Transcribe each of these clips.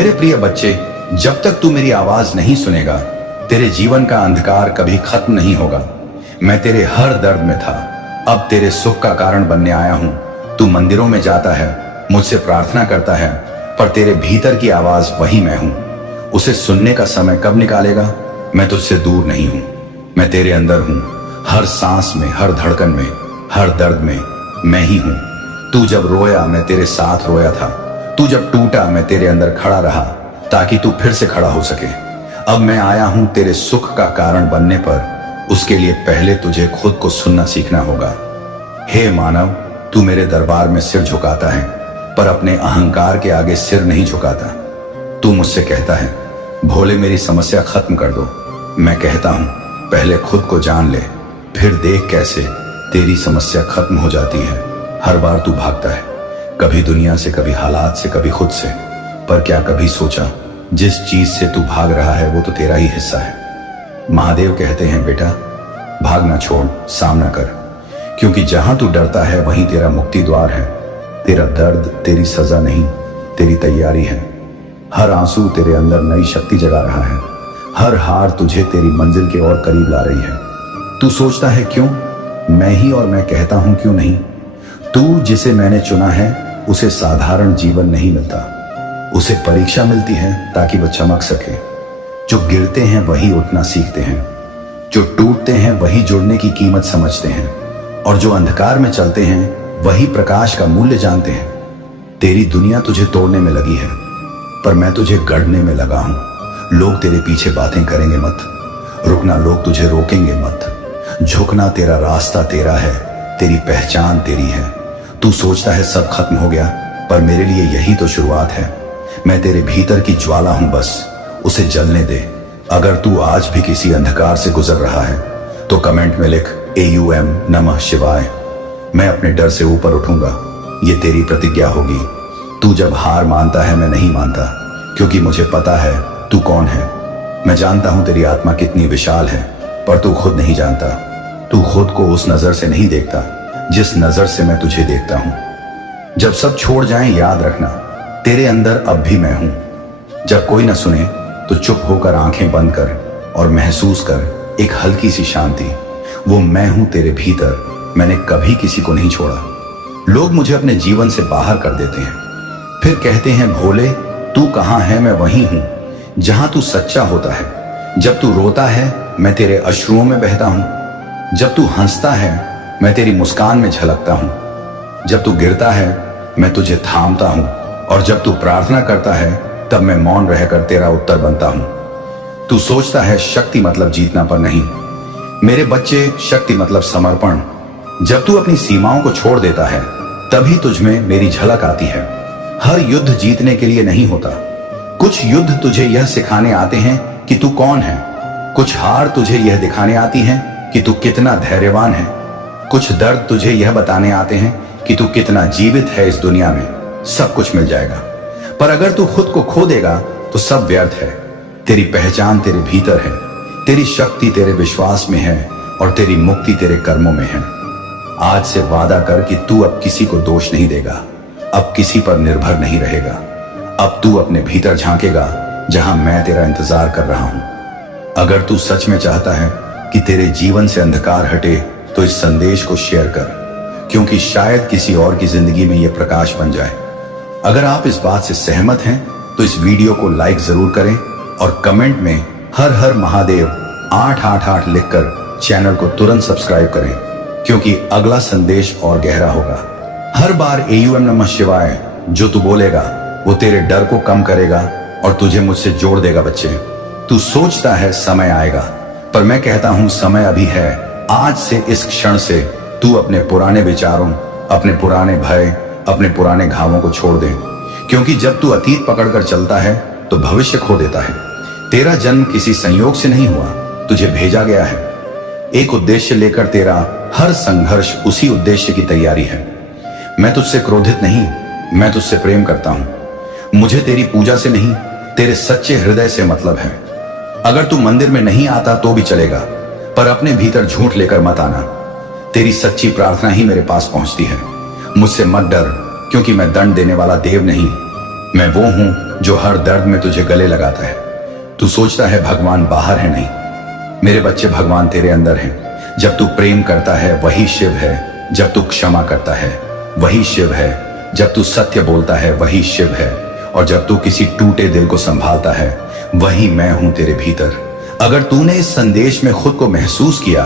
मेरे प्रिय बच्चे, जब तक तू मेरी आवाज नहीं सुनेगा, तेरे जीवन का अंधकार कभी खत्म नहीं होगा। मैं तेरे हर दर्द में था, अब तेरे सुख का कारण बनने आया हूं। तू मंदिरों में जाता है, मुझसे प्रार्थना करता है, पर तेरे भीतर की आवाज वही मैं हूं। उसे सुनने का समय कब निकालेगा? मैं तुझसे दूर नहीं हूं, मैं तेरे अंदर हूं। हर सांस में, हर धड़कन में, हर दर्द में मैं ही हूं। तू जब रोया, मैं तेरे साथ रोया था। तू जब टूटा, मैं तेरे अंदर खड़ा रहा, ताकि तू फिर से खड़ा हो सके। अब मैं आया हूं तेरे सुख का कारण बनने पर। उसके लिए पहले तुझे खुद को सुनना सीखना होगा। हे मानव, तू मेरे दरबार में सिर झुकाता है, पर अपने अहंकार के आगे सिर नहीं झुकाता। तू मुझसे कहता है, भोले मेरी समस्या खत्म कर दो। मैं कहता हूं, पहले खुद को जान ले, फिर देख कैसे तेरी समस्या खत्म हो जाती है। हर बार तू भागता है, कभी दुनिया से, कभी हालात से, कभी खुद से। पर क्या कभी सोचा, जिस चीज से तू भाग रहा है वो तो तेरा ही हिस्सा है। महादेव कहते हैं, बेटा भागना छोड़, सामना कर, क्योंकि जहां तू डरता है वहीं तेरा मुक्ति द्वार है। तेरा दर्द तेरी सजा नहीं, तेरी तैयारी है। हर आंसू तेरे अंदर नई शक्ति जगा रहा है। हर हार तुझे तेरी मंजिल के और करीब ला रही है। तू सोचता है क्यों? मैं ही, और मैं कहता हूं क्यों नहीं। तू जिसे मैंने चुना है उसे साधारण जीवन नहीं मिलता, उसे परीक्षा मिलती है ताकि वह चमक सके। जो गिरते हैं वही उठना सीखते हैं, जो टूटते हैं वही जुड़ने की कीमत समझते हैं, और जो अंधकार में चलते हैं वही प्रकाश का मूल्य जानते हैं। तेरी दुनिया तुझे तोड़ने में लगी है, पर मैं तुझे गढ़ने में लगा हूं। लोग तेरे पीछे बातें करेंगे मत, रुकना, लोग तुझे रोकेंगे मत। झुकना तेरा रास्ता तेरा है, तेरी पहचान तेरी है। तू सोचता है सब खत्म हो गया, पर मेरे लिए यही तो शुरुआत है। मैं तेरे भीतर की ज्वाला हूं, बस उसे जलने दे। अगर तू आज भी किसी अंधकार से गुजर रहा है तो कमेंट में लिख AUM नमः शिवाय। मैं अपने डर से ऊपर उठूंगा, ये तेरी प्रतिज्ञा होगी। तू जब हार मानता है, मैं नहीं मानता, क्योंकि मुझे पता है तू कौन है। मैं जानता हूं तेरी आत्मा कितनी विशाल है, पर तू खुद नहीं जानता। तू खुद को उस नजर से नहीं देखता जिस नजर से मैं तुझे देखता हूं। जब सब छोड़ जाएं, याद रखना, तेरे अंदर अब भी मैं हूं। जब कोई ना सुने तो चुप होकर आंखें बंद कर और महसूस कर एक हल्की सी शांति। वो मैं हूं तेरे भीतर, मैंने कभी किसी को नहीं छोड़ा। लोग मुझे अपने जीवन से बाहर कर देते हैं, फिर कहते हैं, भोले तू कहां है? मैं वहीं हूं जहां तू सच्चा होता है। जब तू रोता है, मैं तेरे अश्रुओं में बहता हूं। जब तू हंसता है, मैं तेरी मुस्कान में झलकता हूं। जब तू गिरता है, मैं तुझे थामता हूं, और जब तू प्रार्थना करता है, तब मैं मौन रहकर तेरा उत्तर बनता हूं। तू सोचता है शक्ति मतलब जीतना, पर नहीं मेरे बच्चे, शक्ति मतलब समर्पण। जब तू अपनी सीमाओं को छोड़ देता है, तभी तुझमें मेरी झलक आती है। हर युद्ध जीतने के लिए नहीं होता। कुछ युद्ध तुझे यह सिखाने आते हैं कि तू कौन है। कुछ हार तुझे यह दिखाने आती है कि तू कितना धैर्यवान है। कुछ दर्द तुझे यह बताने आते हैं कि तू कितना जीवित है इस दुनिया में। सब कुछ मिल जाएगा, पर अगर तू खुद को खो देगा तो सब व्यर्थ है। तेरी पहचान तेरे भीतर है, तेरी शक्ति तेरे विश्वास में है, और तेरी मुक्ति तेरे कर्मों में है। आज से वादा कर कि तू अब किसी को दोष नहीं देगा, अब किसी पर निर्भर नहीं रहेगा। अब तू अपने भीतर झांकेगा, जहां मैं तेरा इंतजार कर रहा हूं। अगर तू सच में चाहता है कि तेरे जीवन से अंधकार हटे, तो इस संदेश को शेयर कर, क्योंकि शायद किसी और की जिंदगी में यह प्रकाश बन जाए। अगर आप इस बात से सहमत हैं तो इस वीडियो को लाइक जरूर करें, और कमेंट में हर हर महादेव 888 लिखकर चैनल को तुरंत सब्सक्राइब करें, क्योंकि अगला संदेश और गहरा होगा। हर बार AUM नमः शिवाय जो तू बोलेगा, वो तेरे डर को कम करेगा और तुझे मुझसे जोड़ देगा। बच्चे, तू सोचता है समय आएगा, पर मैं कहता हूं समय अभी है। आज से, इस क्षण से तू अपने पुराने विचारों, अपने पुराने भय, अपने पुराने घावों को छोड़ दे, क्योंकि जब तू अतीत पकड़कर चलता है तो भविष्य खो देता है। तेरा जन्म किसी संयोग से नहीं हुआ, तुझे भेजा गया है। एक उद्देश्य लेकर तेरा हर संघर्ष उसी उद्देश्य की तैयारी है। मैं तुझसे क्रोधित नहीं, मैं तुझसे प्रेम करता हूं। मुझे तेरी पूजा से नहीं, तेरे सच्चे हृदय से मतलब है। अगर तू मंदिर में नहीं आता तो भी चलेगा, पर अपने भीतर झूठ लेकर मत आना। तेरी सच्ची प्रार्थना ही मेरे पास पहुंचती है। मुझसे मत डर, क्योंकि मैं दंड देने वाला देव नहीं, मैं वो हूं जो हर दर्द में तुझे गले लगाता है। तू सोचता है भगवान बाहर है, नहीं मेरे बच्चे, भगवान तेरे अंदर है। जब तू प्रेम करता है वही शिव है, जब तू क्षमा करता है वही शिव है, जब तू सत्य बोलता है वही शिव है, और जब तू किसी टूटे दिल को संभालता है वही मैं हूं तेरे भीतर। अगर तूने इस संदेश में खुद को महसूस किया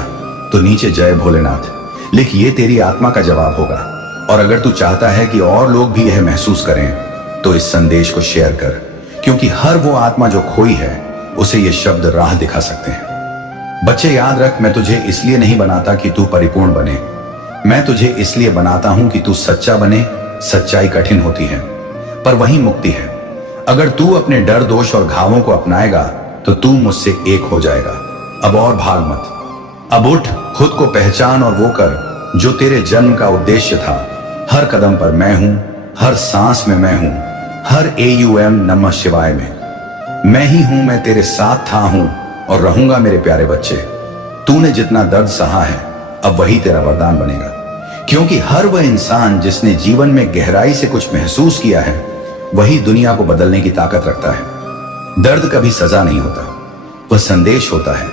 तो नीचे जय भोलेनाथ लिख, ये तेरी आत्मा का जवाब होगा। और अगर तू चाहता है कि और लोग भी यह महसूस करें तो इस संदेश को शेयर कर, क्योंकि हर वो आत्मा जो खोई है उसे ये शब्द राह दिखा सकते हैं। बच्चे याद रख, मैं तुझे इसलिए नहीं बनाता कि तू परिपूर्ण बने, मैं तुझे इसलिए बनाता हूं कि तू सच्चा बने। सच्चाई कठिन होती है पर वही मुक्ति है। अगर तू अपने डर, दोष और घावों को अपनाएगा तो तू मुझसे एक हो जाएगा। अब और भाग मत, अब उठ, खुद को पहचान और वो कर जो तेरे जन्म का उद्देश्य था। हर कदम पर मैं हूं, हर सांस में मैं हूं, हर AUM नमः शिवाय में मैं ही हूं। मैं तेरे साथ था, हूं और रहूंगा मेरे प्यारे बच्चे। तूने जितना दर्द सहा है अब वही तेरा वरदान बनेगा, क्योंकि हर वह इंसान जिसने जीवन में गहराई से कुछ महसूस किया है वही दुनिया को बदलने की ताकत रखता है। दर्द कभी सजा नहीं होता, वह संदेश होता है।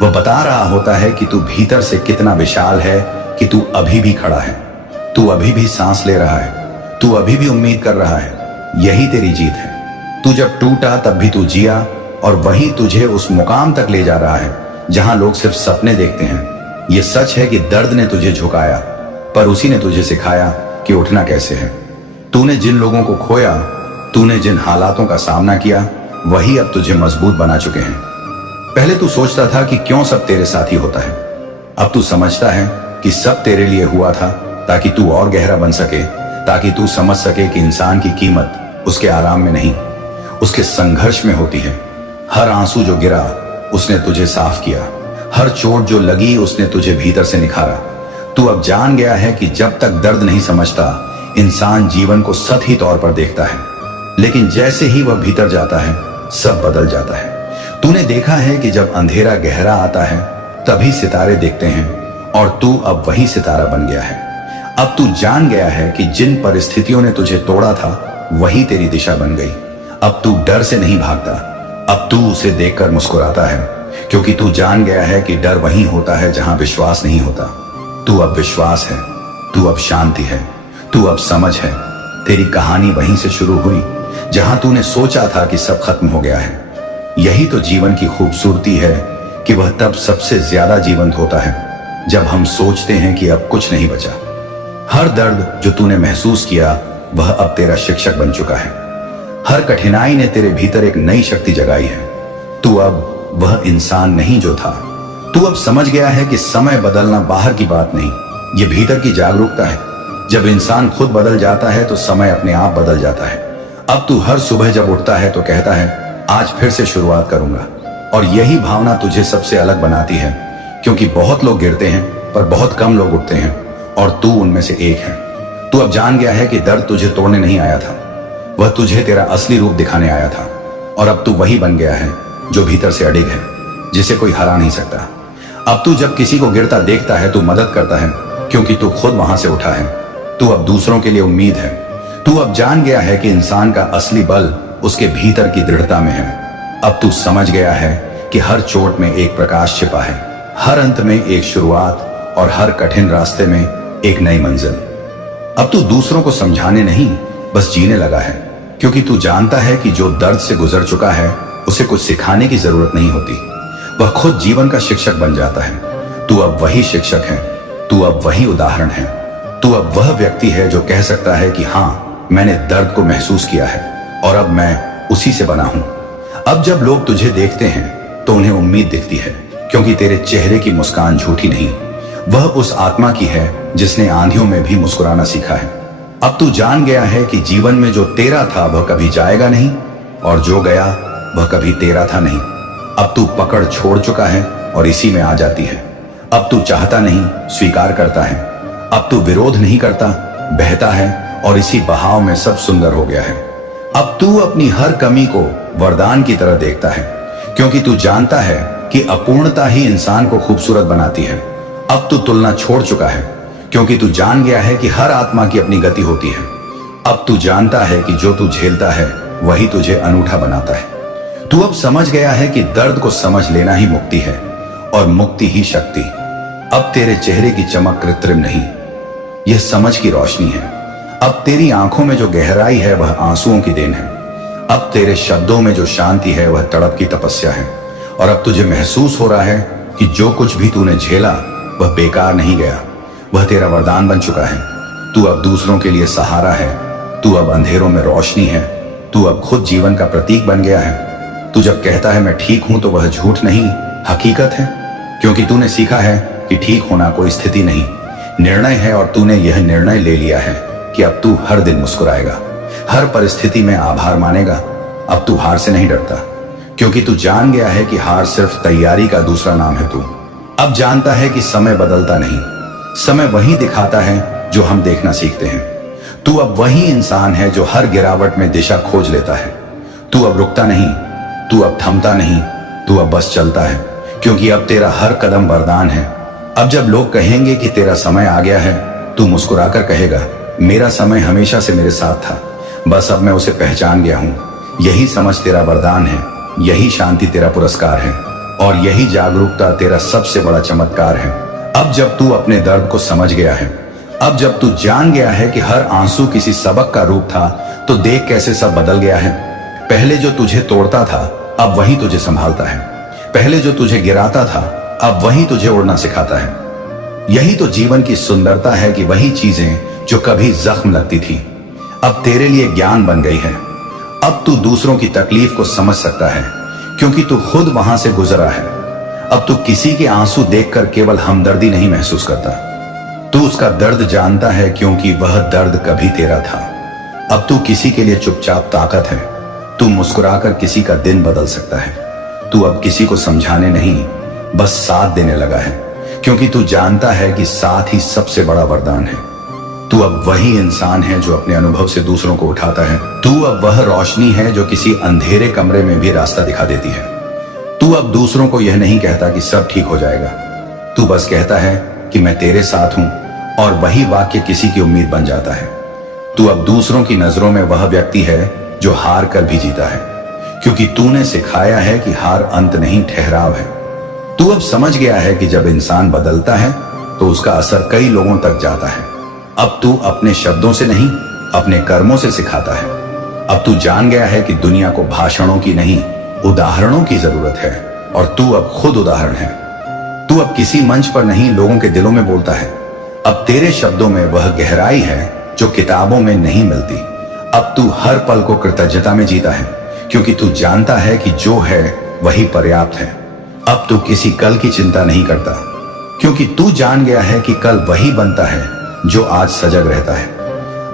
वह बता रहा होता है कि तू भीतर से कितना विशाल है, कि तू अभी भी खड़ा है, तू अभी भी सांस ले रहा है, तू अभी भी उम्मीद कर रहा है। यही तेरी जीत है। तू जब टूटा तब भी तू जिया, और वही तुझे उस मुकाम तक ले जा रहा है जहां लोग सिर्फ सपने देखते हैं। यह सच है कि दर्द ने तुझे झुकाया, पर उसी ने तुझे सिखाया कि उठना कैसे है। तूने जिन लोगों को खोया, तूने जिन हालातों का सामना किया, वही अब तुझे मजबूत बना चुके हैं। पहले तू सोचता था कि क्यों सब तेरे साथ ही होता है, अब तू समझता है कि सब तेरे लिए हुआ था ताकि तू और गहरा बन सके, ताकि तू समझ सके कि इंसान की कीमत उसके आराम में नहीं, उसके संघर्ष में होती है। हर आंसू जो गिरा उसने तुझे साफ किया, हर चोट जो लगी उसने तुझे भीतर से निखारा। तू अब जान गया है कि जब तक दर्द नहीं समझता इंसान जीवन को सतही तौर पर देखता है, लेकिन जैसे ही वह भीतर जाता है सब बदल जाता है। तूने देखा है कि जब अंधेरा गहरा आता है तभी सितारे दिखते हैं, और तू अब वही सितारा बन गया है। अब तू जान गया है कि जिन परिस्थितियों ने तुझे तोड़ा था वही तेरी दिशा बन गई। अब तू डर से नहीं भागता, अब तू उसे देखकर मुस्कुराता है, क्योंकि तू जान गया है कि डर वहीं होता है जहां विश्वास नहीं होता। तू अब विश्वास है, तू अब शांति है, तू अब समझ है। तेरी कहानी वहीं से शुरू हुई जहां तूने सोचा था कि सब खत्म हो गया है। यही तो जीवन की खूबसूरती है कि वह तब सबसे ज्यादा जीवंत होता है जब हम सोचते हैं कि अब कुछ नहीं बचा। हर दर्द जो तूने महसूस किया वह अब तेरा शिक्षक बन चुका है। हर कठिनाई ने तेरे भीतर एक नई शक्ति जगाई है। तू अब वह इंसान नहीं जो था। तू अब समझ गया है कि समय बदलना बाहर की बात नहीं, ये भीतर की जागरूकता है। जब इंसान खुद बदल जाता है तो समय अपने आप बदल जाता है। अब तू हर सुबह जब उठता है तो कहता है आज फिर से शुरुआत करूंगा, और यही भावना तुझे सबसे अलग बनाती है, क्योंकि बहुत लोग गिरते हैं पर बहुत कम लोग उठते हैं, और तू उनमें से एक है। तू अब जान गया है कि दर्द तुझे तोड़ने नहीं आया था, वह तुझे तेरा असली रूप दिखाने आया था। और अब तू वही बन गया है जो भीतर से अडिग है, जिसे कोई हरा नहीं सकता। अब तू जब किसी को गिरता देखता है तो मदद करता है, क्योंकि तू खुद वहां से उठा है। तू अब दूसरों के लिए उम्मीद है। तू अब जान गया है कि इंसान का असली बल उसके भीतर की दृढ़ता में है। अब तू समझ गया है कि हर चोट में एक प्रकाश छिपा है, हर अंत में एक शुरुआत, और हर कठिन रास्ते में एक नई मंजिल। अब तू दूसरों को समझाने नहीं बस जीने लगा है, क्योंकि तू जानता है कि जो दर्द से गुजर चुका है उसे कुछ सिखाने की जरूरत नहीं होती, वह खुद जीवन का शिक्षक बन जाता है। तू अब वही शिक्षक है, तू अब वही उदाहरण है, तू अब वह व्यक्ति है जो कह सकता है कि हाँ, मैंने दर्द को महसूस किया है और अब मैं उसी से बना हूं। अब जब लोग तुझे देखते हैं तो उन्हें उम्मीद दिखती है, क्योंकि तेरे चेहरे की मुस्कान झूठी नहीं, वह उस आत्मा की है जिसने आंधियों में भी मुस्कुराना सीखा है। अब तू जान गया है कि जीवन में जो तेरा था वह कभी जाएगा नहीं, और जो गया वह कभी तेरा था नहीं। अब तू पकड़ छोड़ चुका है और इसी में आ जाती है। अब तू चाहता नहीं, स्वीकार करता है। अब तू विरोध नहीं करता, बहता है, और इसी बहाव में सब सुंदर हो गया है। अब तू अपनी हर कमी को वरदान की तरह देखता है, क्योंकि तू जानता है कि अपूर्णता ही इंसान को खूबसूरत बनाती है। अब तू तुलना छोड़ चुका है, क्योंकि तू जान गया है कि हर आत्मा की अपनी गति होती है। अब तू जानता है कि जो तू झेलता है वही तुझे अनूठा बनाता है। तू अब समझ गया है कि दर्द को समझ लेना ही मुक्ति है और मुक्ति ही शक्ति। अब तेरे चेहरे की चमक कृत्रिम नहीं, यह समझ की रोशनी है। अब तेरी आंखों में जो गहराई है वह आंसुओं की देन है। अब तेरे शब्दों में जो शांति है वह तड़प की तपस्या है। और अब तुझे महसूस हो रहा है कि जो कुछ भी तूने झेला वह बेकार नहीं गया, वह तेरा वरदान बन चुका है। तू अब दूसरों के लिए सहारा है, तू अब अंधेरों में रोशनी है, तू अब खुद जीवन का प्रतीक बन गया है। तू जब कहता है मैं ठीक हूं तो वह झूठ नहीं, हकीकत है, क्योंकि तूने सीखा है कि ठीक होना कोई स्थिति नहीं, निर्णय है। और तूने यह निर्णय ले लिया है कि अब तू हर दिन मुस्कुराएगा, हर परिस्थिति में आभार मानेगा। अब तू हार से नहीं डरता, क्योंकि तू जान गया है कि हार सिर्फ तैयारी का दूसरा नाम है। तू अब जानता है कि समय बदलता नहीं, समय वही दिखाता है जो हम देखना सीखते हैं। तू अब वही इंसान है जो हर गिरावट में दिशा खोज लेता है। तू अब रुकता नहीं, तू अब थमता नहीं, तू अब बस चलता है, क्योंकि अब तेरा हर कदम वरदान है। अब जब लोग कहेंगे कि तेरा समय आ गया है, तू मुस्कुराकर कहेगा मेरा समय हमेशा से मेरे साथ था, बस अब मैं उसे पहचान गया हूं। यही समझ तेरा वरदान है, यही शांति तेरा पुरस्कार है और यही जागरूकता तेरा सबसे बड़ा चमत्कार है। अब जब तू अपने दर्द को समझ गया है, अब जब तू जान गया है कि हर आंसू किसी सबक का रूप था, तो देख कैसे सब बदल गया है। पहले जो तुझे तोड़ता था अब वही तुझे संभालता है। पहले जो तुझे गिराता था अब वही तुझे उड़ना सिखाता है। यही तो जीवन की सुंदरता है कि वही चीजें जो कभी जख्म लगती थी अब तेरे लिए ज्ञान बन गई है। अब तू दूसरों की तकलीफ को समझ सकता है, क्योंकि तू खुद वहां से गुजरा है। अब तू किसी के आंसू देखकर केवल हमदर्दी नहीं महसूस करता, तू उसका दर्द जानता है, क्योंकि वह दर्द कभी तेरा था। अब तू किसी के लिए चुपचाप ताकत है, तू मुस्कुराकर किसी का दिन बदल सकता है। तू अब किसी को समझाने नहीं, बस साथ देने लगा है, क्योंकि तू जानता है कि साथ ही सबसे बड़ा वरदान है। तू अब वही इंसान है जो अपने अनुभव से दूसरों को उठाता है। तू अब वह रोशनी है जो किसी अंधेरे कमरे में भी रास्ता दिखा देती है। तू अब दूसरों को यह नहीं कहता कि सब ठीक हो जाएगा, तू बस कहता है कि मैं तेरे साथ हूं, और वही वाक्य किसी की उम्मीद बन जाता है। तू अब दूसरों की नजरों में वह व्यक्ति है जो हार कर भी जीता है, क्योंकि तूने सिखाया है कि हार अंत नहीं ठहराव है। तू अब समझ गया है कि जब इंसान बदलता है तो उसका असर कई लोगों तक जाता है। अब तू अपने शब्दों से नहीं, अपने कर्मों से सिखाता है। अब तू जान गया है कि दुनिया को भाषणों की नहीं, उदाहरणों की जरूरत है, और तू अब खुद उदाहरण है। तू अब किसी मंच पर नहीं, लोगों के दिलों में बोलता है। अब तेरे शब्दों में वह गहराई है जो किताबों में नहीं मिलती। अब तू हर पल को कृतज्ञता में जीता है, क्योंकि तू जानता है कि जो है वही पर्याप्त है। अब तू किसी कल की चिंता नहीं करता, क्योंकि तू जान गया है कि कल वही बनता है जो आज सजग रहता है।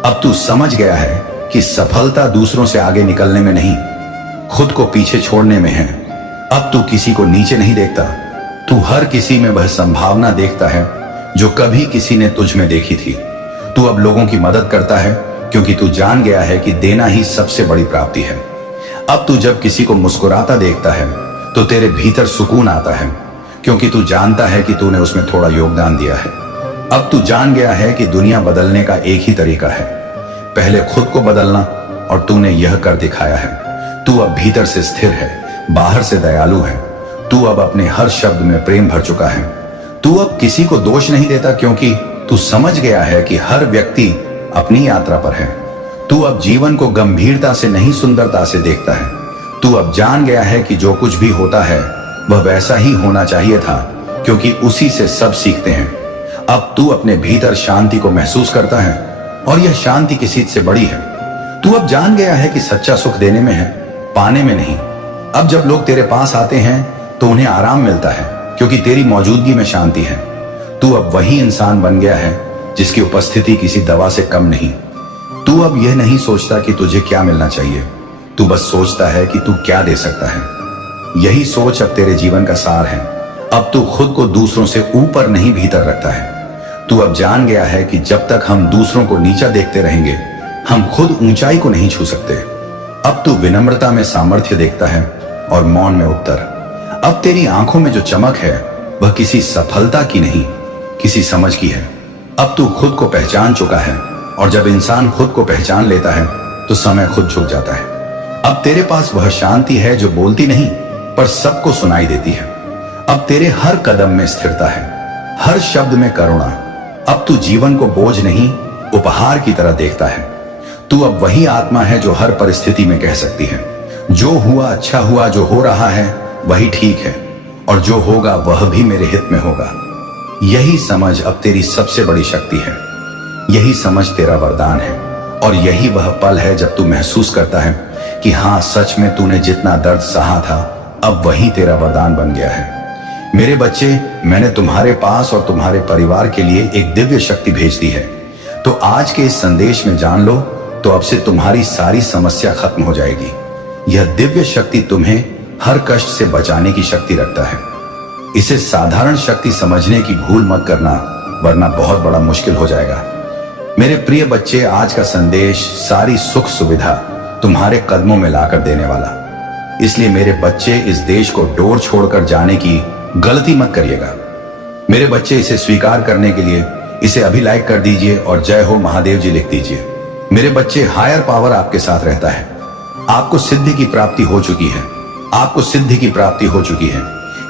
अब तू समझ गया है कि सफलता दूसरों से आगे निकलने में नहीं, खुद को पीछे छोड़ने में है। अब तू किसी को नीचे नहीं देखता, तू हर किसी में वह संभावना देखता है जो कभी किसी ने तुझ में देखी थी। तू अब लोगों की मदद करता है, क्योंकि तू जान गया है कि देना ही सबसे बड़ी प्राप्ति है। अब तू जब किसी को मुस्कुराता देखता है तो तेरे भीतर सुकून आता है, क्योंकि तू जानता है कि तूने उसमें थोड़ा योगदान दिया है। अब तू जान गया है कि दुनिया बदलने का एक ही तरीका है, पहले खुद को बदलना, और तूने यह कर दिखाया है। तू अब भीतर से स्थिर है, बाहर से दयालु है। तू अब अपने हर शब्द में प्रेम भर चुका है। तू अब किसी को दोष नहीं देता, क्योंकि तू समझ गया है कि हर व्यक्ति अपनी यात्रा पर है। तू अब जीवन को गंभीरता से नहीं, सुंदरता से देखता है। तू अब जान गया है कि जो कुछ भी होता है वह वैसा ही होना चाहिए था, क्योंकि उसी से सब सीखते हैं। अब तू अपने भीतर शांति को महसूस करता है, और यह शांति किसी से बड़ी है। तू अब जान गया है कि सच्चा सुख देने में है, पाने में नहीं। अब जब लोग तेरे पास आते हैं तो उन्हें आराम मिलता है, क्योंकि तेरी मौजूदगी में शांति है। तू अब वही इंसान बन गया है जिसकी उपस्थिति किसी दवा से कम नहीं। तू अब यह नहीं सोचता कि तुझे क्या मिलना चाहिए, तू बस सोचता है कि तू क्या दे सकता है। यही सोच अब तेरे जीवन का सार है। अब तू खुद को दूसरों से ऊपर नहीं, भीतर रखता है। तू अब जान गया है कि जब तक हम दूसरों को नीचा देखते रहेंगे, हम खुद ऊंचाई को नहीं छू सकते। अब तू विनम्रता में सामर्थ्य देखता है और मौन में उत्तर। अब तेरी आंखों में जो चमक है वह किसी सफलता की नहीं, किसी समझ की है। अब तू खुद को पहचान चुका है, और जब इंसान खुद को पहचान लेता है तो समय खुद झुक जाता है। अब तेरे पास वह शांति है जो बोलती नहीं पर सबको सुनाई देती है। अब तेरे हर कदम में स्थिरता है, हर शब्द में करुणा। अब तू जीवन को बोझ नहीं उपहार की तरह देखता है। तू अब वही आत्मा है जो हर परिस्थिति में कह सकती है, जो हुआ अच्छा हुआ, जो हो रहा है वही ठीक है, और जो होगा वह भी मेरे हित में होगा। यही समझ अब तेरी सबसे बड़ी शक्ति है, यही समझ तेरा वरदान है, और यही वह पल है जब तू महसूस करता है कि हाँ, सच में तूने जितना दर्द सहा था अब वही तेरा वरदान बन गया है। मेरे बच्चे, मैंने तुम्हारे पास और तुम्हारे परिवार के लिए एक दिव्य शक्ति भेज दी है। तो आज के इस संदेश में जान लो तो अब से तुम्हारी सारी समस्या खत्म हो जाएगी। यह दिव्य शक्ति तुम्हें हर कष्ट से बचाने की शक्ति रखता है। इसे साधारण शक्ति समझने की भूल मत करना, वरना बहुत बड़ा मुश्किल हो जाएगा। मेरे प्रिय बच्चे, आज का संदेश सारी सुख सुविधा तुम्हारे कदमों में लाकर देने वाला। इसलिए मेरे बच्चे, इस देश को डोर छोड़कर जाने की गलती मत करिएगा। मेरे बच्चे, इसे स्वीकार करने के लिए इसे अभी लाइक कर दीजिए और जय हो महादेव जी लिख दीजिए। मेरे बच्चे, हायर पावर आपके साथ रहता है। आपको सिद्धि की प्राप्ति हो चुकी है, आपको सिद्धि की प्राप्ति हो चुकी है।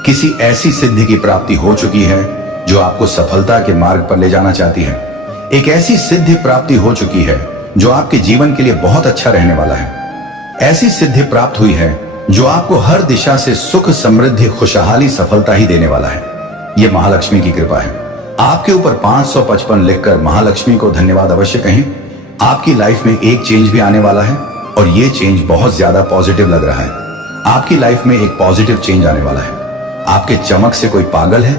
किसी ऐसी सिद्धि की प्राप्ति हो चुकी है जो आपको सफलता के मार्ग पर ले जाना चाहती है। एक ऐसी सिद्धि प्राप्ति हो चुकी है जो आपके जीवन के लिए बहुत अच्छा रहने वाला है। ऐसी सिद्धि प्राप्त हुई है जो आपको हर दिशा से सुख, समृद्धि, खुशहाली, सफलता ही देने वाला है। यह महालक्ष्मी की कृपा है। आपके ऊपर 555 लिखकर महालक्ष्मी को धन्यवाद अवश्य कहें। आपकी लाइफ में एक चेंज भी आने वाला है और यह चेंज बहुत ज्यादा पॉजिटिव लग रहा है। आपकी लाइफ में एक पॉजिटिव चेंज आने वाला है। आपके चमक से कोई पागल है,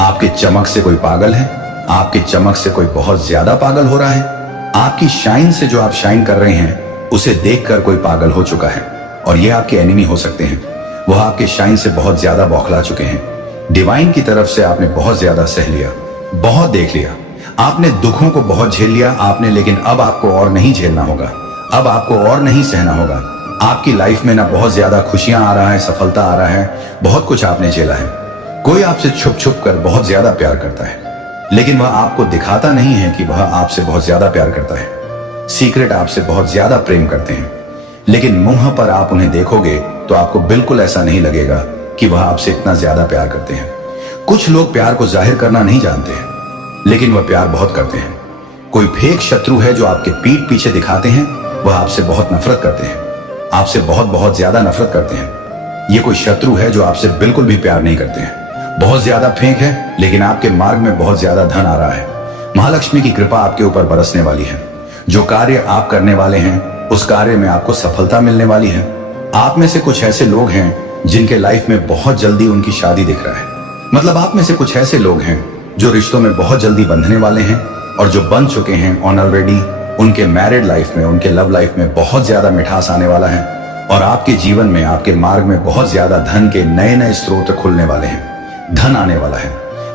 आपके चमक से कोई पागल है, आपके चमक से कोई बहुत ज्यादा पागल हो रहा है। आपकी शाइन से जो आप शाइन कर रहे हैं उसे देखकर कोई पागल हो चुका है, और ये आपके एनिमी हो सकते हैं। वह आपके शाइन से बहुत ज्यादा बौखला चुके हैं। डिवाइन की तरफ से आपने बहुत ज्यादा सह लिया, बहुत देख लिया। आपने दुखों को बहुत झेल लिया आपने, लेकिन अब आपको और नहीं झेलना होगा, अब आपको और नहीं सहना होगा। आपकी लाइफ में ना बहुत ज्यादा खुशियां आ रहा है, सफलता आ रहा है, बहुत कुछ आपने झेला है। कोई आपसे छुप छुप कर बहुत ज्यादा प्यार करता है, लेकिन वह आपको दिखाता नहीं है कि वह आपसे बहुत ज्यादा प्यार करता है। सीक्रेट आपसे बहुत ज्यादा प्रेम करते हैं, लेकिन मुंह पर आप उन्हें देखोगे तो आपको बिल्कुल ऐसा नहीं लगेगा कि वह आपसे इतना ज्यादा प्यार करते हैं। कुछ लोग प्यार को जाहिर करना नहीं जानते हैं, लेकिन वह प्यार बहुत करते हैं। कोई फेक शत्रु है जो आपके पीठ पीछे दिखाते हैं, वह आपसे बहुत नफरत करते हैं, आपसे बहुत बहुत ज्यादा नफरत करते हैं। ये कोई शत्रु है जो आपसे बिल्कुल भी प्यार नहीं करते हैं। बहुत ज्यादा फेंक है, लेकिन आपके मार्ग में बहुत ज्यादा धन आ रहा है। महालक्ष्मी की कृपा आपके ऊपर बरसने वाली है। जो कार्य आप करने वाले हैं उस कार्य में आपको सफलता मिलने वाली है। आप में से कुछ ऐसे लोग हैं जिनके लाइफ में बहुत जल्दी उनकी शादी दिख रहा है। मतलब आप में से कुछ ऐसे लोग हैं जो रिश्तों में बहुत जल्दी बंधने वाले हैं, और जो बंध चुके हैं ऑलरेडी, उनके मैरिड लाइफ में, उनके लव लाइफ में बहुत ज्यादा मिठास आने वाला है, और आपके जीवन में, आपके मार्ग में बहुत ज्यादा धन के नए नए स्रोत खुलने वाले हैं। धन आने वाला है।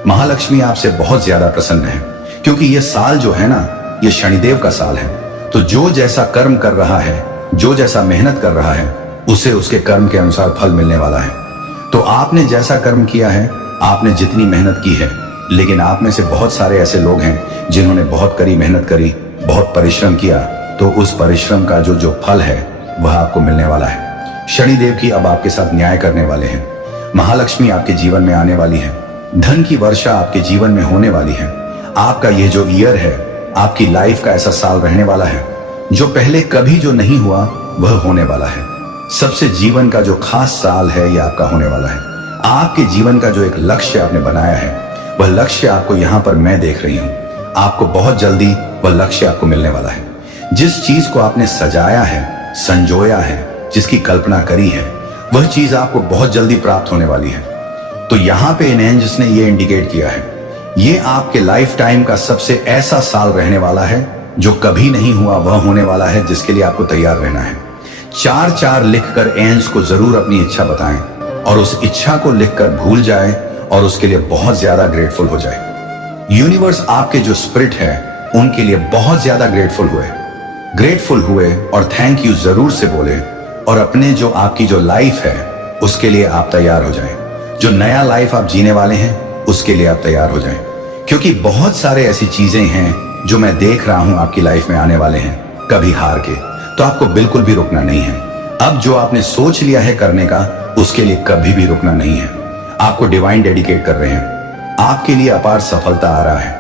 महालक्ष्मी आपसे बहुत ज्यादा प्रसन्न है, क्योंकि यह साल जो है ना, यह शनिदेव का साल है। तो जो जैसा कर्म कर रहा है, जो जैसा मेहनत कर रहा है, उसे उसके कर्म के अनुसार फल मिलने वाला है। तो आपने जैसा कर्म किया है, आपने जितनी मेहनत की है, लेकिन आप में से बहुत सारे ऐसे लोग हैं जिन्होंने बहुत कड़ी मेहनत करी, बहुत परिश्रम किया, तो उस परिश्रम का जो फल है वह आपको मिलने वाला है। शनिदेव की अब आपके साथ न्याय करने वाले हैं। महालक्ष्मी आपके जीवन में आने वाली है। धन की वर्षा आपके जीवन में होने वाली है। आपका यह जो ईयर है, आपकी लाइफ का ऐसा साल रहने वाला है जो पहले कभी जो नहीं हुआ वह होने वाला है। सबसे जीवन का जो खास साल है यह आपका होने वाला है। आपके जीवन का जो एक लक्ष्य आपने बनाया है, वह लक्ष्य आपको यहाँ पर मैं देख रही हूँ। आपको बहुत जल्दी वह लक्ष्य आपको मिलने वाला है। जिस चीज को आपने सजाया है, संजोया है, जिसकी कल्पना करी है, वह चीज आपको बहुत जल्दी प्राप्त होने वाली है। तो यहाँ पे इन एंजल्स ने ये इंडिकेट किया है, ये आपके लाइफ टाइम का सबसे ऐसा साल रहने वाला है जो कभी नहीं हुआ, वह होने वाला है, जिसके लिए आपको तैयार रहना है। 4-4 लिखकर एंजल्स को जरूर अपनी इच्छा बताएं, और उस इच्छा को लिखकर भूल जाए और उसके लिए बहुत ज्यादा ग्रेटफुल हो जाए। यूनिवर्स आपके जो स्पिरिट है उनके लिए बहुत ज्यादा ग्रेटफुल हुए और थैंक यू जरूर से बोले, और अपने जो आपकी जो लाइफ है उसके लिए आप तैयार हो जाएं। जो नया लाइफ आप जीने वाले हैं उसके लिए आप तैयार हो जाएं, क्योंकि बहुत सारे ऐसी चीजें हैं जो मैं देख रहा हूं आपकी लाइफ में आने वाले हैं कभी हार के। तो आपको बिल्कुल भी रुकना नहीं है। अब जो आपने सोच लिया है करने का, उसके लिए कभी भी रुकना नहीं है। आपको डिवाइन डेडिकेट कर रहे हैं। आपके लिए अपार सफलता आ रहा है,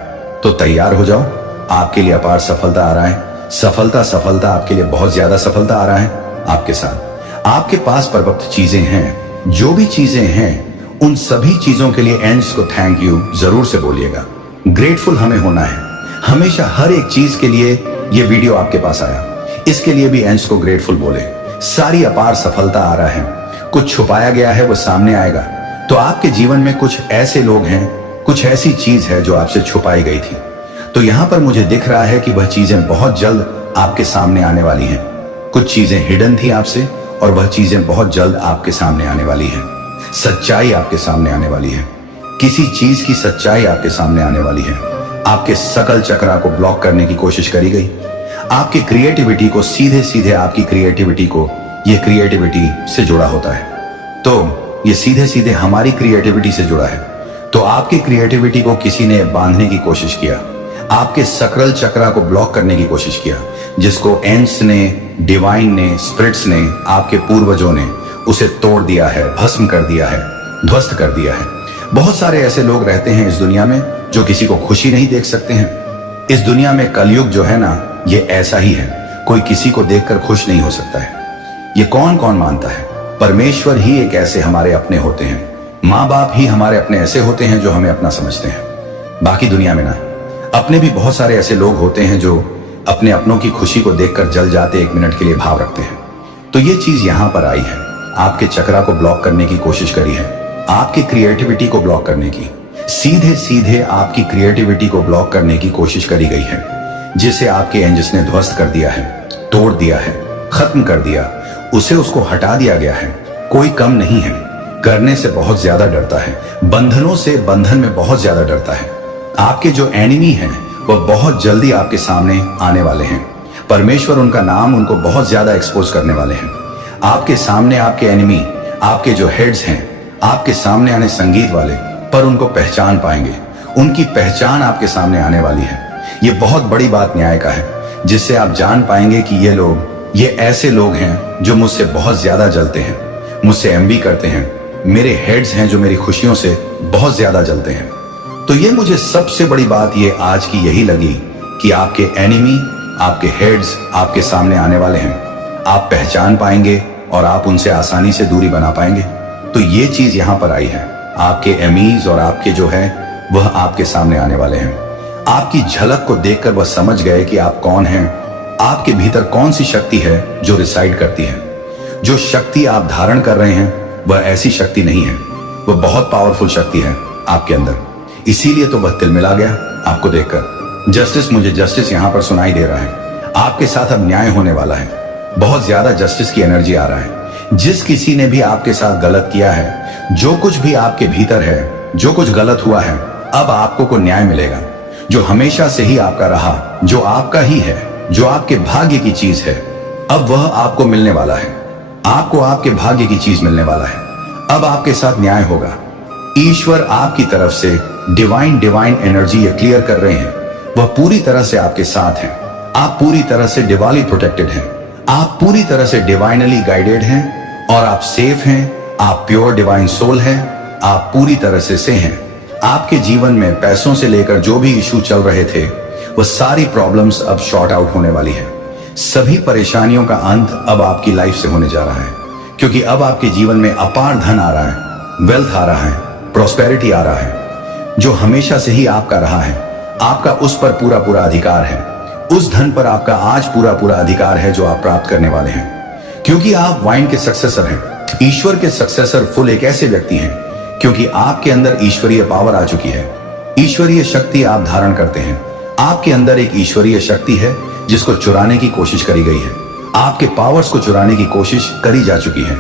तो तैयार हो जाओ। आपके लिए अपार सफलता आ रहा है। सफलता सफलता आपके लिए बहुत ज्यादा सफलता आ रहा है आपके साथ। आपके पास पर्याप्त चीजें हैं। जो भी चीजें हैं उन सभी चीजों के लिए एंड्स को थैंक यू जरूर से बोलिएगा। ग्रेटफुल हमें होना है हमेशा, हर एक चीज के लिए। ये वीडियो आपके पास आया, इसके लिए भी एंड्स को ग्रेटफुल बोले। सारी अपार सफलता आ रहा है। कुछ छुपाया गया है वो सामने आएगा। तो आपके जीवन में कुछ ऐसे लोग हैं, कुछ ऐसी चीज है जो आपसे छुपाई गई थी। तो यहां पर मुझे दिख रहा है कि वह चीजें बहुत जल्द आपके सामने आने वाली हैं। कुछ चीजें हिडन थी आपसे और वह चीजें बहुत जल्द आपके सामने आने वाली हैं। सच्चाई आपके सामने आने वाली है। किसी चीज की सच्चाई आपके सामने आने वाली है। आपके सकल चक्रा को ब्लॉक करने की कोशिश करी गई। आपकी क्रिएटिविटी को सीधे सीधे आपकी क्रिएटिविटी को, ये क्रिएटिविटी से जुड़ा होता है। तो ये सीधे सीधे हमारी क्रिएटिविटी से जुड़ा है। तो आपकी क्रिएटिविटी को किसी ने बांधने की कोशिश किया, आपके सकल चक्रा को ब्लॉक करने की कोशिश किया, जिसको एंड्स ने, डिवाइन ने, स्पिरिट्स ने, आपके पूर्वजों ने उसे तोड़ दिया है, भस्म कर दिया है, ध्वस्त कर दिया है। बहुत सारे ऐसे लोग रहते हैं इस दुनिया में जो किसी को खुशी नहीं देख सकते हैं। इस दुनिया में कलयुग जो है ना, ये ऐसा ही है। कोई किसी को देखकर खुश नहीं हो सकता है। ये कौन कौन मानता है? परमेश्वर ही एक ऐसे हमारे अपने होते हैं। माँ बाप ही हमारे अपने ऐसे होते हैं जो हमें अपना समझते हैं। बाकी दुनिया में ना। अपने भी बहुत सारे ऐसे लोग होते हैं जो अपने अपनों की खुशी को देखकर जल जाते, एक मिनट के लिए भाव रखते हैं। तो ये चीज यहां पर आई है। आपके चक्रा को ब्लॉक करने की कोशिश करी है, आपकी क्रिएटिविटी को ब्लॉक करने की, सीधे सीधे आपकी क्रिएटिविटी को ब्लॉक करने की कोशिश करी गई है, जिसे आपके एंजल्स ने ध्वस्त कर दिया है, तोड़ दिया है, खत्म कर दिया। उसे उसको हटा दिया गया है। कोई कम नहीं है, करने से बहुत ज्यादा डरता है, बंधनों से, बंधन में बहुत ज्यादा डरता है। आपके जो एनिमी हैं वह बहुत जल्दी आपके सामने आने वाले हैं। परमेश्वर उनका नाम उनको बहुत ज्यादा एक्सपोज करने वाले हैं। आपके सामने आपके एनिमी, आपके जो हेड्स हैं, आपके सामने आने संगीत वाले, पर उनको पहचान पाएंगे। उनकी पहचान आपके सामने आने वाली है। ये बहुत बड़ी बात न्याय का है, जिससे आप जान पाएंगे कि ये लोग, ये ऐसे लोग हैं जो मुझसे बहुत ज्यादा जलते हैं, मुझसे एम्बी करते हैं। मेरे हेड्स हैं जो मेरी खुशियों से बहुत ज्यादा जलते हैं। तो ये मुझे सबसे बड़ी बात ये आज की यही लगी कि आपके एनिमी, आपके हेड्स आपके सामने आने वाले हैं। आप पहचान पाएंगे और आप उनसे आसानी से दूरी बना पाएंगे। तो ये चीज यहां पर आई है। आपके एमीज और आपके जो है वह आपके सामने आने वाले हैं। आपकी झलक को देखकर वह समझ गए कि आप कौन हैं, आपके भीतर कौन सी शक्ति है जो रिसाइड करती है। जो शक्ति आप धारण कर रहे हैं वह ऐसी शक्ति नहीं है, वह बहुत पावरफुल शक्ति है आपके अंदर। इसीलिए तो वह तिलमिला गया आपको देखकर। जस्टिस, मुझे जस्टिस यहां पर सुनाई दे रहा है। आपके साथ अब न्याय होने वाला है। बहुत ज्यादा जस्टिस की एनर्जी आ रहा है। जिस किसी ने भी आपके साथ गलत किया है, जो कुछ भी आपके भीतर है, जो कुछ गलत हुआ है, अब आपको को न्याय मिलेगा। जो हमेशा से ही आपका रहा, जो आपका ही है, जो आपके भाग्य की चीज है, अब वह आपको मिलने वाला है। आपको आपके भाग्य की चीज मिलने वाला है। अब आपके साथ न्याय होगा। ईश्वर आपकी तरफ से डिवाइन एनर्जी ये क्लियर कर रहे हैं, वह पूरी तरह से आपके साथ हैं। आप पूरी तरह से डिवाइनली प्रोटेक्टेड हैं। आप पूरी तरह से डिवाइनली गाइडेड हैं और आप सेफ हैं। आप प्योर डिवाइन सोल हैं। आप पूरी तरह से हैं। आपके जीवन में पैसों से लेकर जो भी इशू चल रहे थे, वह सारी प्रॉब्लम्स अब शॉर्ट आउट होने वाली है। सभी परेशानियों का अंत अब आपकी लाइफ से होने जा रहा है, क्योंकि अब आपके जीवन में अपार धन आ रहा है, वेल्थ आ रहा है, प्रॉस्पेरिटी आ रहा है। जो हमेशा से ही आपका रहा है, आपका उस पर पूरा पूरा अधिकार है। उस धन पर आपका आज पूरा पूरा अधिकार है जो आप प्राप्त करने वाले हैं, क्योंकि आप वाइन के सक्सेसर हैं। ईश्वर के सक्सेसर फुल एक ऐसे व्यक्ति हैं क्योंकि आपके अंदर ईश्वरीय पावर आ चुकी है। ईश्वरीय शक्ति आप धारण करते हैं। आपके अंदर एक ईश्वरीय शक्ति है जिसको चुराने की कोशिश करी गई है। आपके पावर्स को चुराने की कोशिश करी जा चुकी है।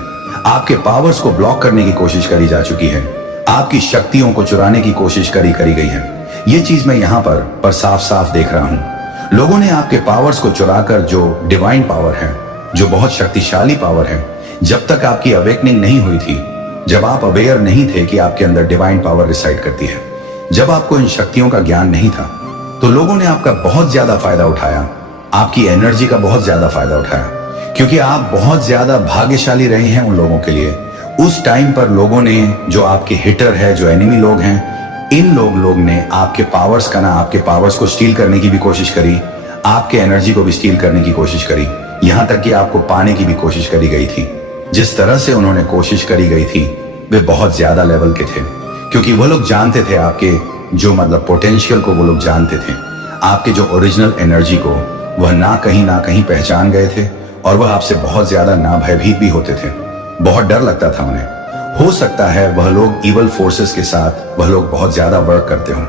आपके पावर्स को ब्लॉक करने की कोशिश करी जा चुकी है। आपकी शक्तियों को चुराने की कोशिश करी गई है। ये चीज मैं यहाँ पर साफ साफ देख रहा हूँ। लोगों ने आपके पावर्स को चुराकर, जो डिवाइन पावर है, जो बहुत शक्तिशाली पावर है, जब तक आपकी अवेकनिंग नहीं हुई थी, जब आप अवेयर नहीं थे कि आपके अंदर डिवाइन पावर रिसाइड करती है, जब आपको इन शक्तियों का ज्ञान नहीं था, तो लोगों ने आपका बहुत ज्यादा फायदा उठाया, आपकी एनर्जी का बहुत ज्यादा फायदा उठाया, क्योंकि आप बहुत ज्यादा भाग्यशाली रहे हैं उन लोगों के लिए। उस टाइम पर लोगों ने, जो आपके हिटर है, जो एनिमी लोग हैं, इन लोग ने आपके पावर्स का ना, आपके पावर्स को स्टील करने की भी कोशिश करी, आपके एनर्जी को भी स्टील करने की कोशिश करी, यहां तक कि आपको पाने की भी कोशिश करी गई थी। जिस तरह से उन्होंने कोशिश करी गई थी वे बहुत ज्यादा लेवल के थे, क्योंकि वह लोग जानते थे आपके जो पोटेंशियल को, वो लोग जानते थे आपके जो ओरिजिनल एनर्जी को, वह ना कहीं पहचान गए थे और वह आपसे बहुत ज्यादा ना भयभीत भी होते थे। बहुत डर लगता था उन्हें। हो सकता है वह लोग इवल फोर्सेस के साथ वह लोग बहुत ज्यादा वर्क करते हों,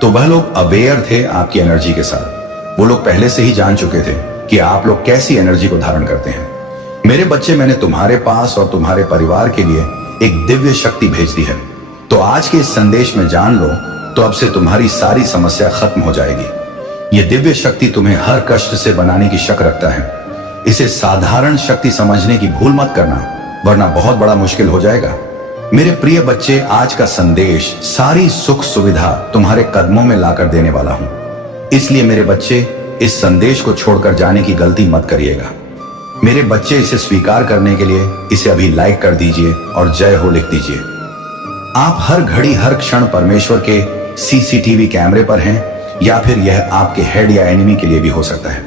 तो वह लोग अवेयर थे आपकी एनर्जी के साथ। वो लोग पहले से ही जान चुके थे कि आप लोग कैसी एनर्जी को धारण करते हैं। मेरे बच्चे, मैंने तुम्हारे पास और तुम्हारे परिवार के लिए एक दिव्य शक्ति भेज दी है, तो आज के इस संदेश में जान लो, तो अब से तुम्हारी सारी समस्या खत्म हो जाएगी। यह दिव्य शक्ति तुम्हें हर कष्ट से बनाने की शक रखता है। इसे साधारण शक्ति समझने की भूल मत करना, वरना बहुत बड़ा मुश्किल हो जाएगा। मेरे प्रिय बच्चे, आज का संदेश सारी सुख सुविधा तुम्हारे कदमों में लाकर देने वाला हूं। इसलिए मेरे बच्चे, इस संदेश को छोड़कर जाने की गलती मत करिएगा। मेरे बच्चे, इसे स्वीकार करने के लिए इसे अभी लाइक कर दीजिए और जय हो लिख दीजिए। आप हर घड़ी हर क्षण परमेश्वर के सीसीटीवी कैमरे पर हैं, या फिर यह आपके हेड या एनिमी के लिए भी हो सकता है।